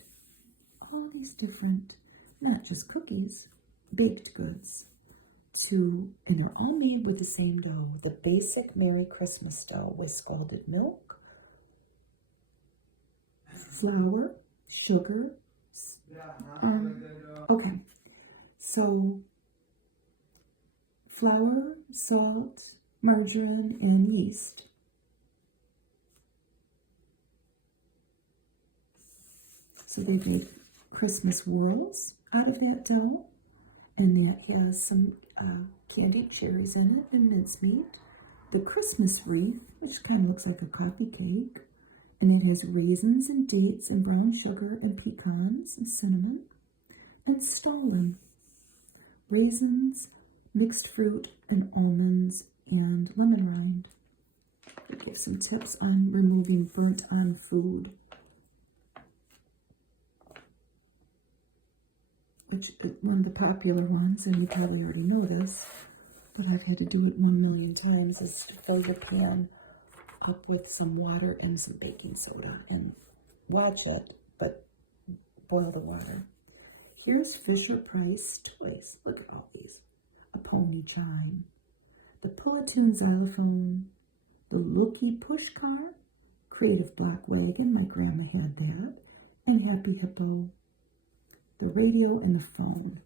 All these different, not just cookies, baked goods. And they're all made with the same dough. The basic Merry Christmas dough with scalded milk, flour, sugar. Okay, so flour, salt, margarine, and yeast. So they've made Christmas whirls out of that dough, and that has some candied cherries in it and mincemeat. The Christmas wreath, which kind of looks like a coffee cake, And it has raisins and dates and brown sugar and pecans and cinnamon and stollen. Raisins, mixed fruit, and almonds and lemon rind. They give some tips on removing burnt on food, which is one of the popular ones, and you probably already know this, but I've had to do it 1,000,000 times, is to fill your pan up with some water and some baking soda and watch it, but boil the water. Here's Fisher-Price toys. Look at all these. A pony chime, the Pull-A-Tune xylophone, the Looky push car, creative black wagon, my grandma had that, and Happy Hippo, the radio and the phone.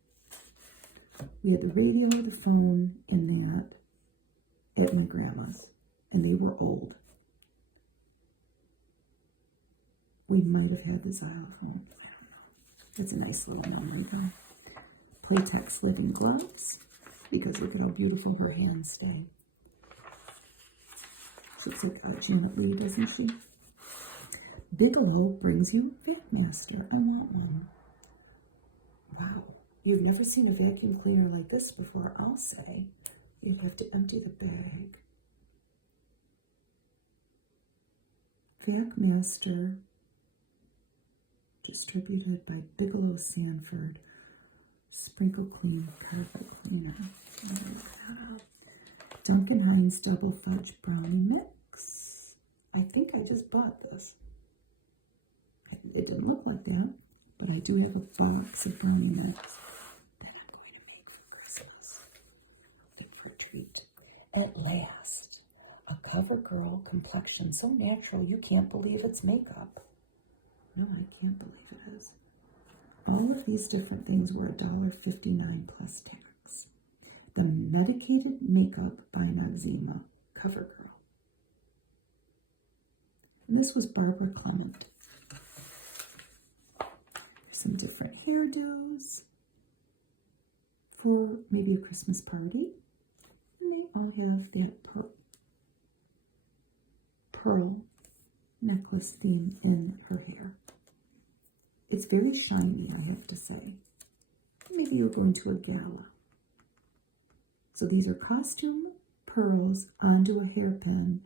We had the radio, the phone, and that at my grandma's, and they were old. We might have had the xylophone. I don't know. It's a nice little memory though. Playtex living gloves, because look at how beautiful her hands stay. She looks like Janet Lee, doesn't she? Bigelow brings you Vac-Master. I want one. Wow. You've never seen a vacuum cleaner like this before, I'll say. You have to empty the bag. Vac-Master, distributed by Bigelow Sanford. Sprinkle Clean Carpet Cleaner. Duncan Hines Double Fudge Brownie Mix. I think I just bought this. It didn't look like that, but I do have a box of brownie mix that I'm going to make for Christmas. Think for a treat. At last, a CoverGirl complexion so natural you can't believe it's makeup. No, I can't believe it is. All of these different things were $1.59 plus tax. The Medicated Makeup by Noxzema CoverGirl. And this was Barbara Clement. There's some different hairdos for maybe a Christmas party. And they all have that pearl necklace theme in her hair. It's very shiny, I have to say. Maybe you're going to a gala. So these are costume pearls onto a hairpin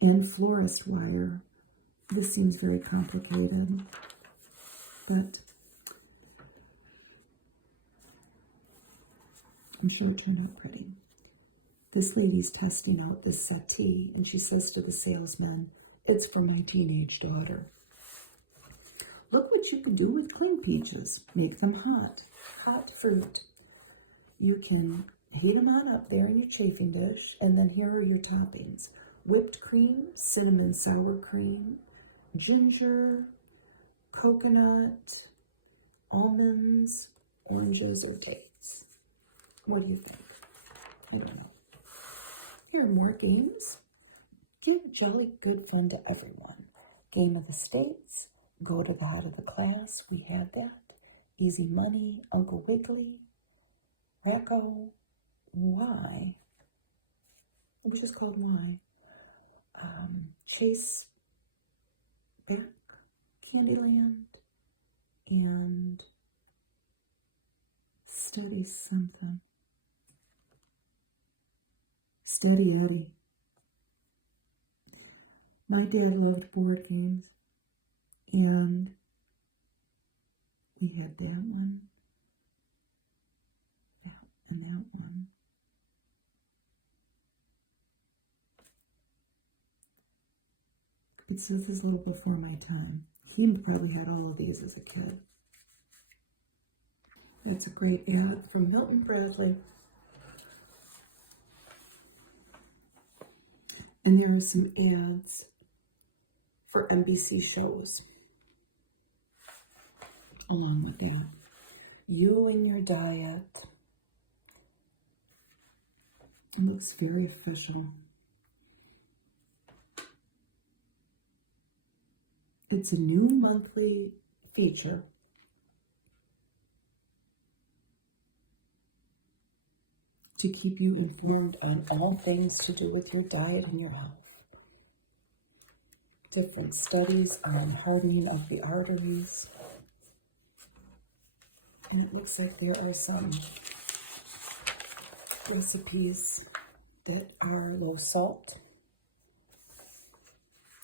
and florist wire. This seems very complicated, but I'm sure it turned out pretty. This lady's testing out this settee, and she says to the salesman, "It's for my teenage daughter." Look what you can do with cling peaches. Make them hot. Hot fruit. You can heat them on up there in your chafing dish, and then here are your toppings. Whipped cream, cinnamon sour cream, ginger, coconut, almonds, oranges, or dates. What do you think? I don't know. Here are more games. Give jolly good fun to everyone. Game of the States. Go to the head of the class. We had that. Easy Money. Uncle Wiggly. Racco. Why? It was just called Why. Chase Back. Candyland. And Study something. Steady Eddie. My dad loved board games, and we had that one, and that one. But so this is a little before my time. He probably had all of these as a kid. That's a great ad from Milton Bradley. And there are some ads for NBC shows along with that. You and your diet. It looks very official. It's a new monthly feature. To keep you informed on all things to do with your diet and your health. different studies on hardening of the arteries. And it looks like there are some recipes that are low salt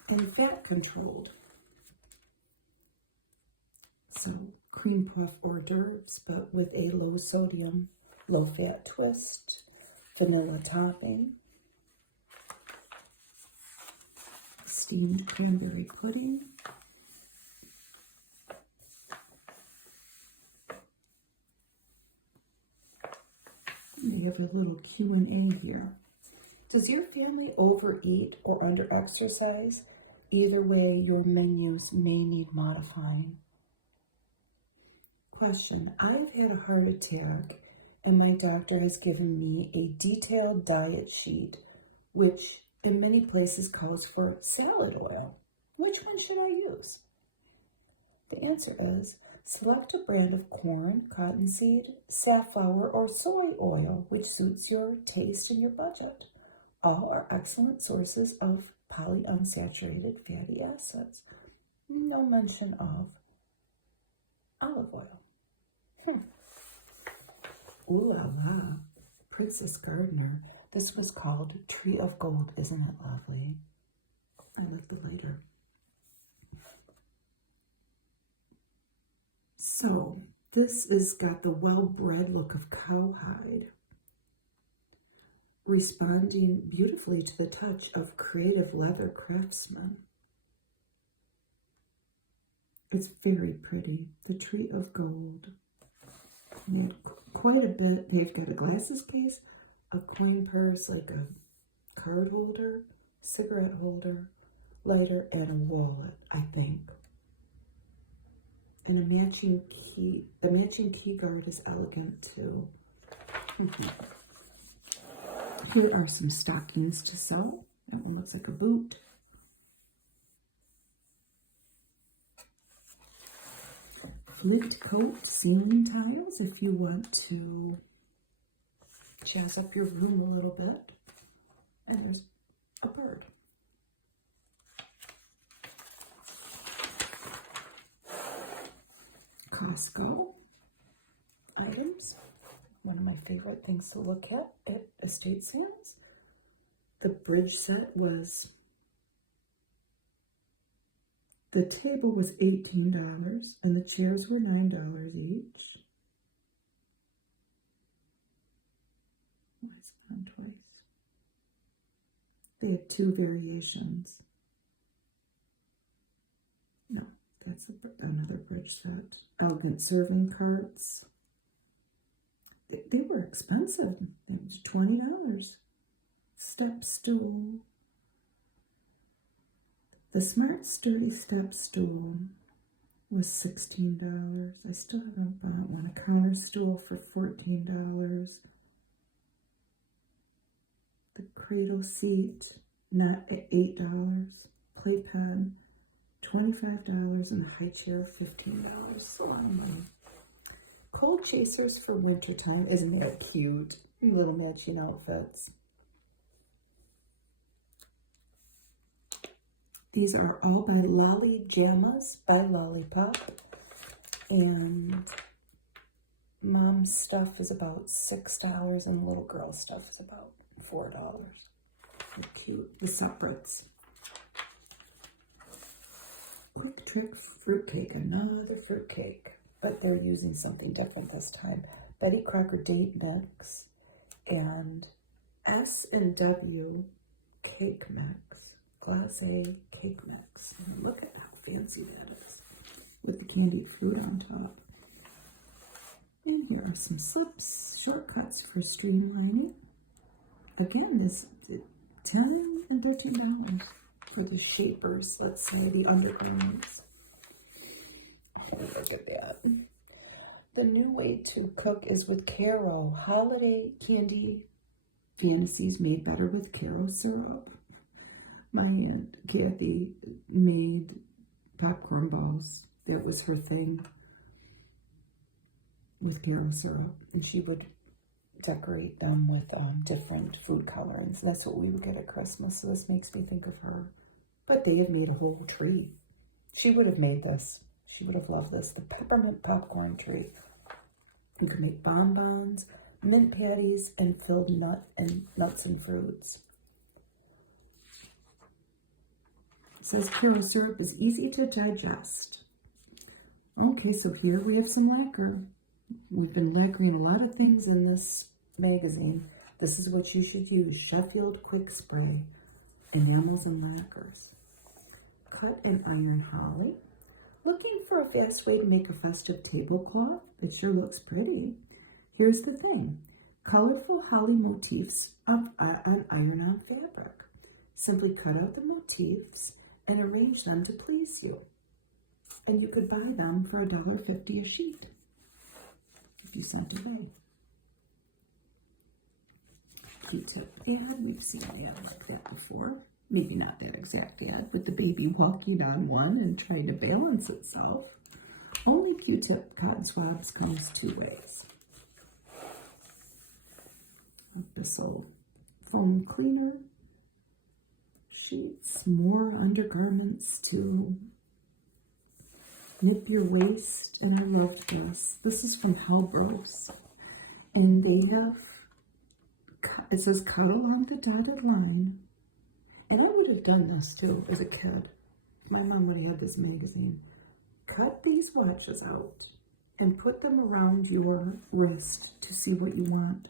and fat controlled. So cream puff hors d'oeuvres, but with a low sodium, low fat twist, vanilla topping, steamed cranberry pudding, we have a little Q&A here. Does your family overeat or under-exercise? Either way, your menus may need modifying. Question: I've had a heart attack and my doctor has given me a detailed diet sheet, which in many places calls for salad oil. Which one should I use? The answer is select a brand of corn, cottonseed, safflower, or soy oil which suits your taste and your budget. All are excellent sources of polyunsaturated fatty acids. No mention of olive oil. Ooh la la, Princess Gardener. This was called Tree of Gold. Isn't it lovely? I like the lighter. So this has got the well-bred look of cowhide, responding beautifully to the touch of creative leather craftsman. It's very pretty. The Tree of Gold. They had quite a bit. They've got a glasses case, a coin purse, like a card holder, cigarette holder, lighter, and a wallet, I think. And a matching key. The matching key guard is elegant too. Here are some stockings to sew. That one looks like a boot. Flipped coat ceiling tiles if you want to jazz up your room a little bit. And there's a bird. Costco items. One of my favorite things to look at estate sales. The bridge set was, the table was $18 and the chairs were $9 each. Why is it on twice? They had two variations. No, that's another bridge set. Elegant serving carts. They were expensive. It was $20. Step stool. The Smart Sturdy Step Stool was $16. I still haven't bought one. A counter stool for $14. The cradle seat, not $8. Playpen, $25. And the high chair, $15. Cold chasers for wintertime. Isn't that cute? Little matching outfits. These are all by Lolly Jammas by Lollipop. And mom's stuff is about $6 and little girl stuff is about $4. They're cute. The separates. Quick Trip fruitcake. Another fruitcake. But they're using something different this time. Betty Crocker date mix and S&W cake mix. Glacé cake mix. And look at how fancy that is. With the candied fruit on top. And here are some slips, shortcuts for streamlining. Again, this $10 and $13 for the shapers, let's say, the undergarments. Oh, look at that. The new way to cook is with Caro. Holiday candy fantasies made better with Caro syrup. My Aunt Kathy made popcorn balls. That was her thing with Caro syrup. And she would decorate them with different food colorings. That's what we would get at Christmas. So this makes me think of her But they have made a whole tree. She would have made this. She would have loved this. The peppermint popcorn tree. You can make bonbons, mint patties, and filled nuts and fruits. It says Karo syrup is easy to digest. Okay, so here we have some lacquer. We've been lacquering a lot of things in this magazine. This is what you should use. Sheffield Quick Spray, enamels and lacquers. Cut and iron holly. Looking for a fast way to make a festive tablecloth? It sure looks pretty. Here's the thing. Colorful holly motifs on iron-on fabric. Simply cut out the motifs and arrange them to please you. And you could buy them for $1.50 a sheet if you sent away. Q-tip ad. We've seen an ad like that before. Maybe not that exact ad, with the baby walking on one and trying to balance itself. Only Q-tip cotton swabs comes 2 ways. Bissell foam cleaner sheets, more undergarments to nip your waist, and I love this. This is from Halbros, and they have, it says cuddle on the dotted line. And I would have done this too as a kid. My mom would have had this magazine. Cut these watches out and put them around your wrist to see what you want.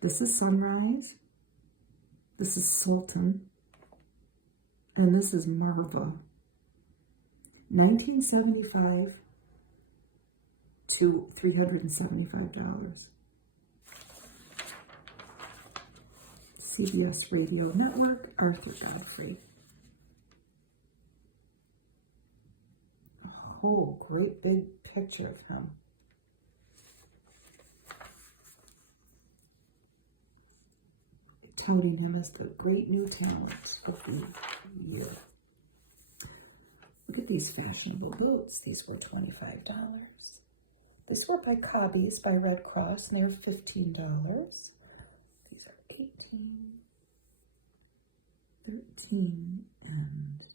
This is Sunrise. This is Sultan. And this is Marva. $19.75 to $375. CBS Radio Network, Arthur Godfrey. Oh, great big picture of him. Touting him as the great new talent of the year. Look at these fashionable boots. These were $25. This were by Cobbies by Red Cross, and they were $15. These are 18, 13, and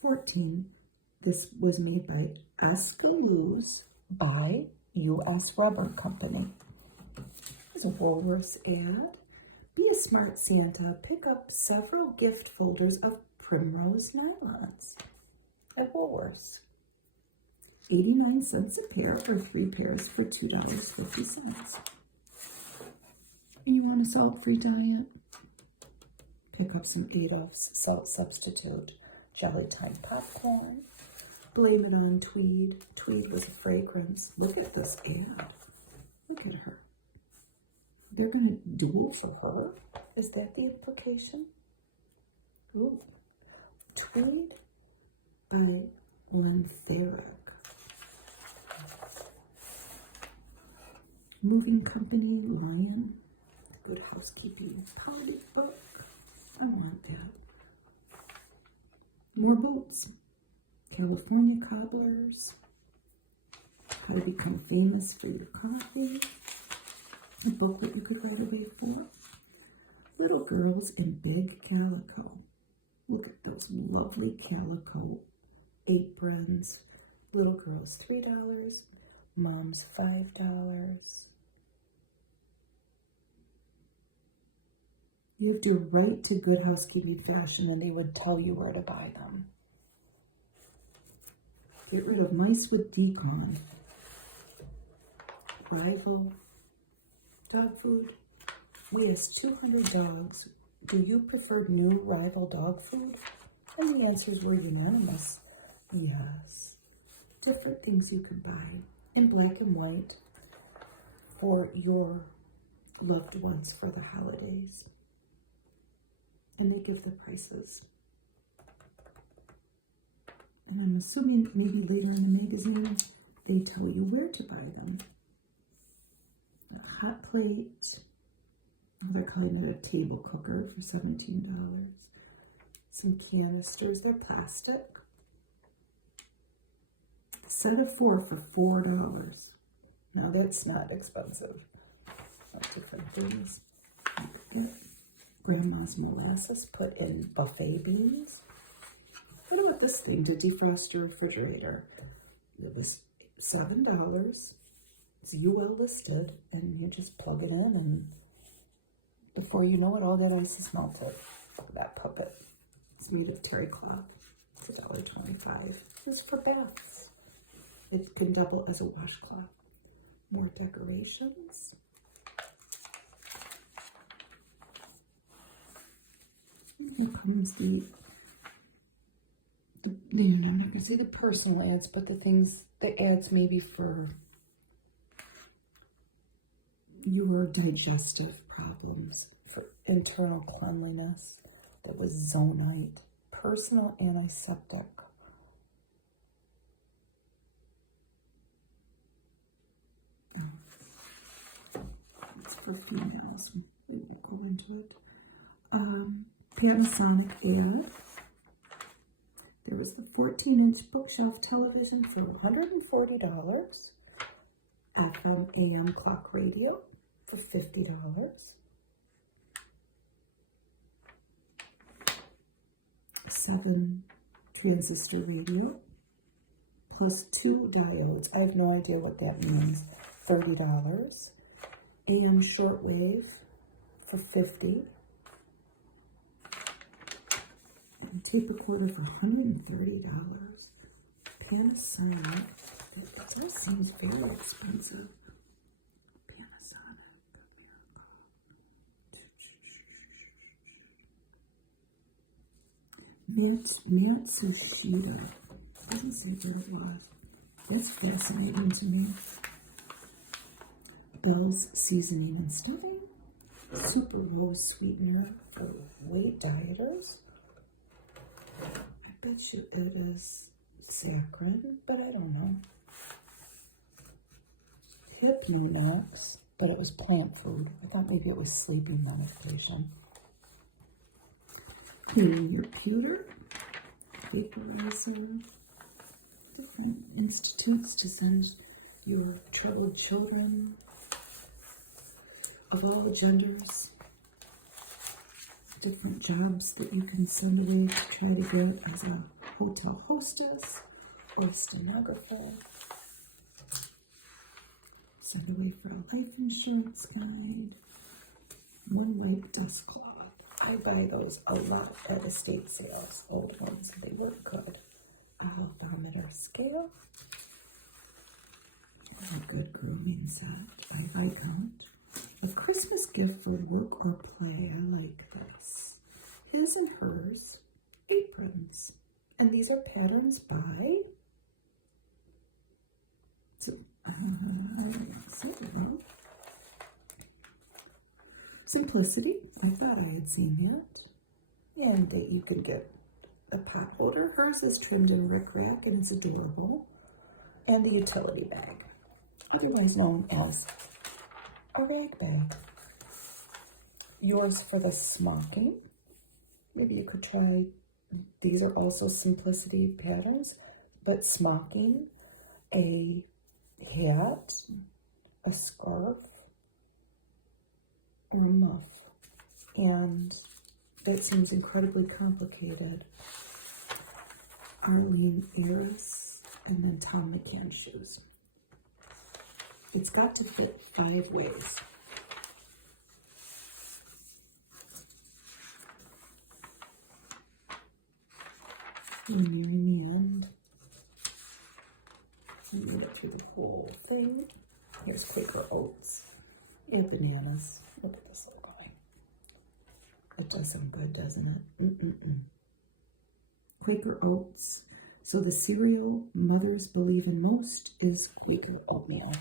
14. This was made by Escaluse by U.S. Rubber Company. There's a Woolworths ad. Be a smart Santa. Pick up several gift folders of Primrose nylons at Woolworths. 89 cents a pair, or 3 pairs for $2.50. And you want a salt-free diet? Pick up some Adolph's salt substitute jelly time popcorn. Blame it on Tweed. Tweed was a fragrance. Look at this ad. Look at her. They're going to duel for her? Is that the implication? Ooh. Tweed by Lantheric. Moving Company, Lion. Good Housekeeping pocketbook. I want that. More boots. California Cobblers. How to Become Famous for Your Coffee. A booklet you could write away for. Little Girls in Big Calico. Look at those lovely calico aprons. Little girls, $3. Moms, $5. You have to write to Good Housekeeping Fashion and they would tell you where to buy them. Get rid of mice with decon. Rival dog food. We asked 200 dogs, do you prefer new Rival dog food? And the answers were unanimous. Yes. Different things you could buy in black and white for your loved ones for the holidays. And they give the prices. And I'm assuming maybe later in the magazine, they tell you where to buy them. A hot plate. Oh, they're calling it a table cooker for $17. Some canisters. They're plastic. Set of 4 for $4. Now that's not expensive. Different things. Grandma's molasses put in buffet beans. What about this thing to defrost your refrigerator? It was $7. It's UL listed, and you just plug it in, and before you know it, all that ice is melted. That puppet. It's made of terry cloth. It's $1.25. It's for baths. It can double as a washcloth. More decorations. Here comes the I'm not going to say the personal ads, but the ads maybe for your digestive problems, for internal cleanliness. That was Zonite, personal antiseptic. It's for females. We won't go into it. Panasonic ad. There was the 14-inch bookshelf television for $140. FM AM clock radio for $50. 7 transistor radio plus 2 diodes. I have no idea what that means. $30. AM shortwave for $50. And tape recorder for $130. Panasonic. That seems very expensive. Panasonic. Matsushita. Doesn't say where it was. That's fascinating to me. Bell's seasoning and stuffing. Super rose sweetener for weight dieters. I bet you it is saccharin, but I don't know. Hypnonex, but it was plant food. I thought maybe it was sleeping medication. Cleaning your pewter, vaporizer, different institutes to send your troubled children of all genders, different jobs that you can send away to try to get as a hotel hostess or stenographer. Send away for a life insurance guide. One white dust cloth. I buy those a lot at estate sales, old ones. They work good. A health thermometer scale. A good grooming set by Viscount. A Christmas gift for work or play. I like this. His and hers aprons. And these are patterns by Simplicity. I thought I had seen that. And that you can get a pot holder. Hers is trimmed in rickrack and it's adorable. And the utility bag, otherwise known as a rag bag. Yours for the smocking. Maybe you could try, these are also Simplicity patterns, but smocking, a hat, a scarf, or a muff. And that seems incredibly complicated. Arlene Eris, and then Tom McCann shoes. It's got to fit 5 ways. And nearing the end, I'm going to get through the whole thing. Here's Quaker Oats. Yeah, bananas. Look at this little guy. It does sound good, doesn't it? Quaker Oats. So the cereal mothers believe in most is Quaker oatmeal.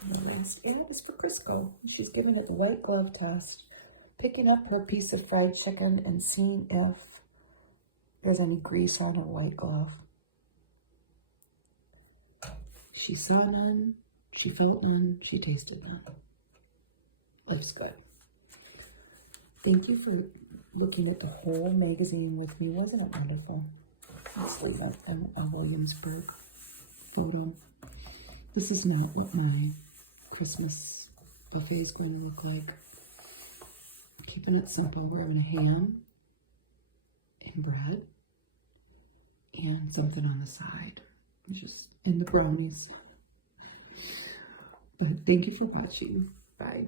And the last ad is for Crisco. She's giving it the white glove test, picking up her piece of fried chicken and seeing if there's any grease on her white glove. She saw none, she felt none, she tasted none. Looks good. Thank you for looking at the whole magazine with me. Wasn't it wonderful? Let's leave it in a Williamsburg photo. This is not what my Christmas buffet is going to look like. Keeping it simple. We're having a ham bread and something on the side. Just in the brownies. But thank you for watching. Bye.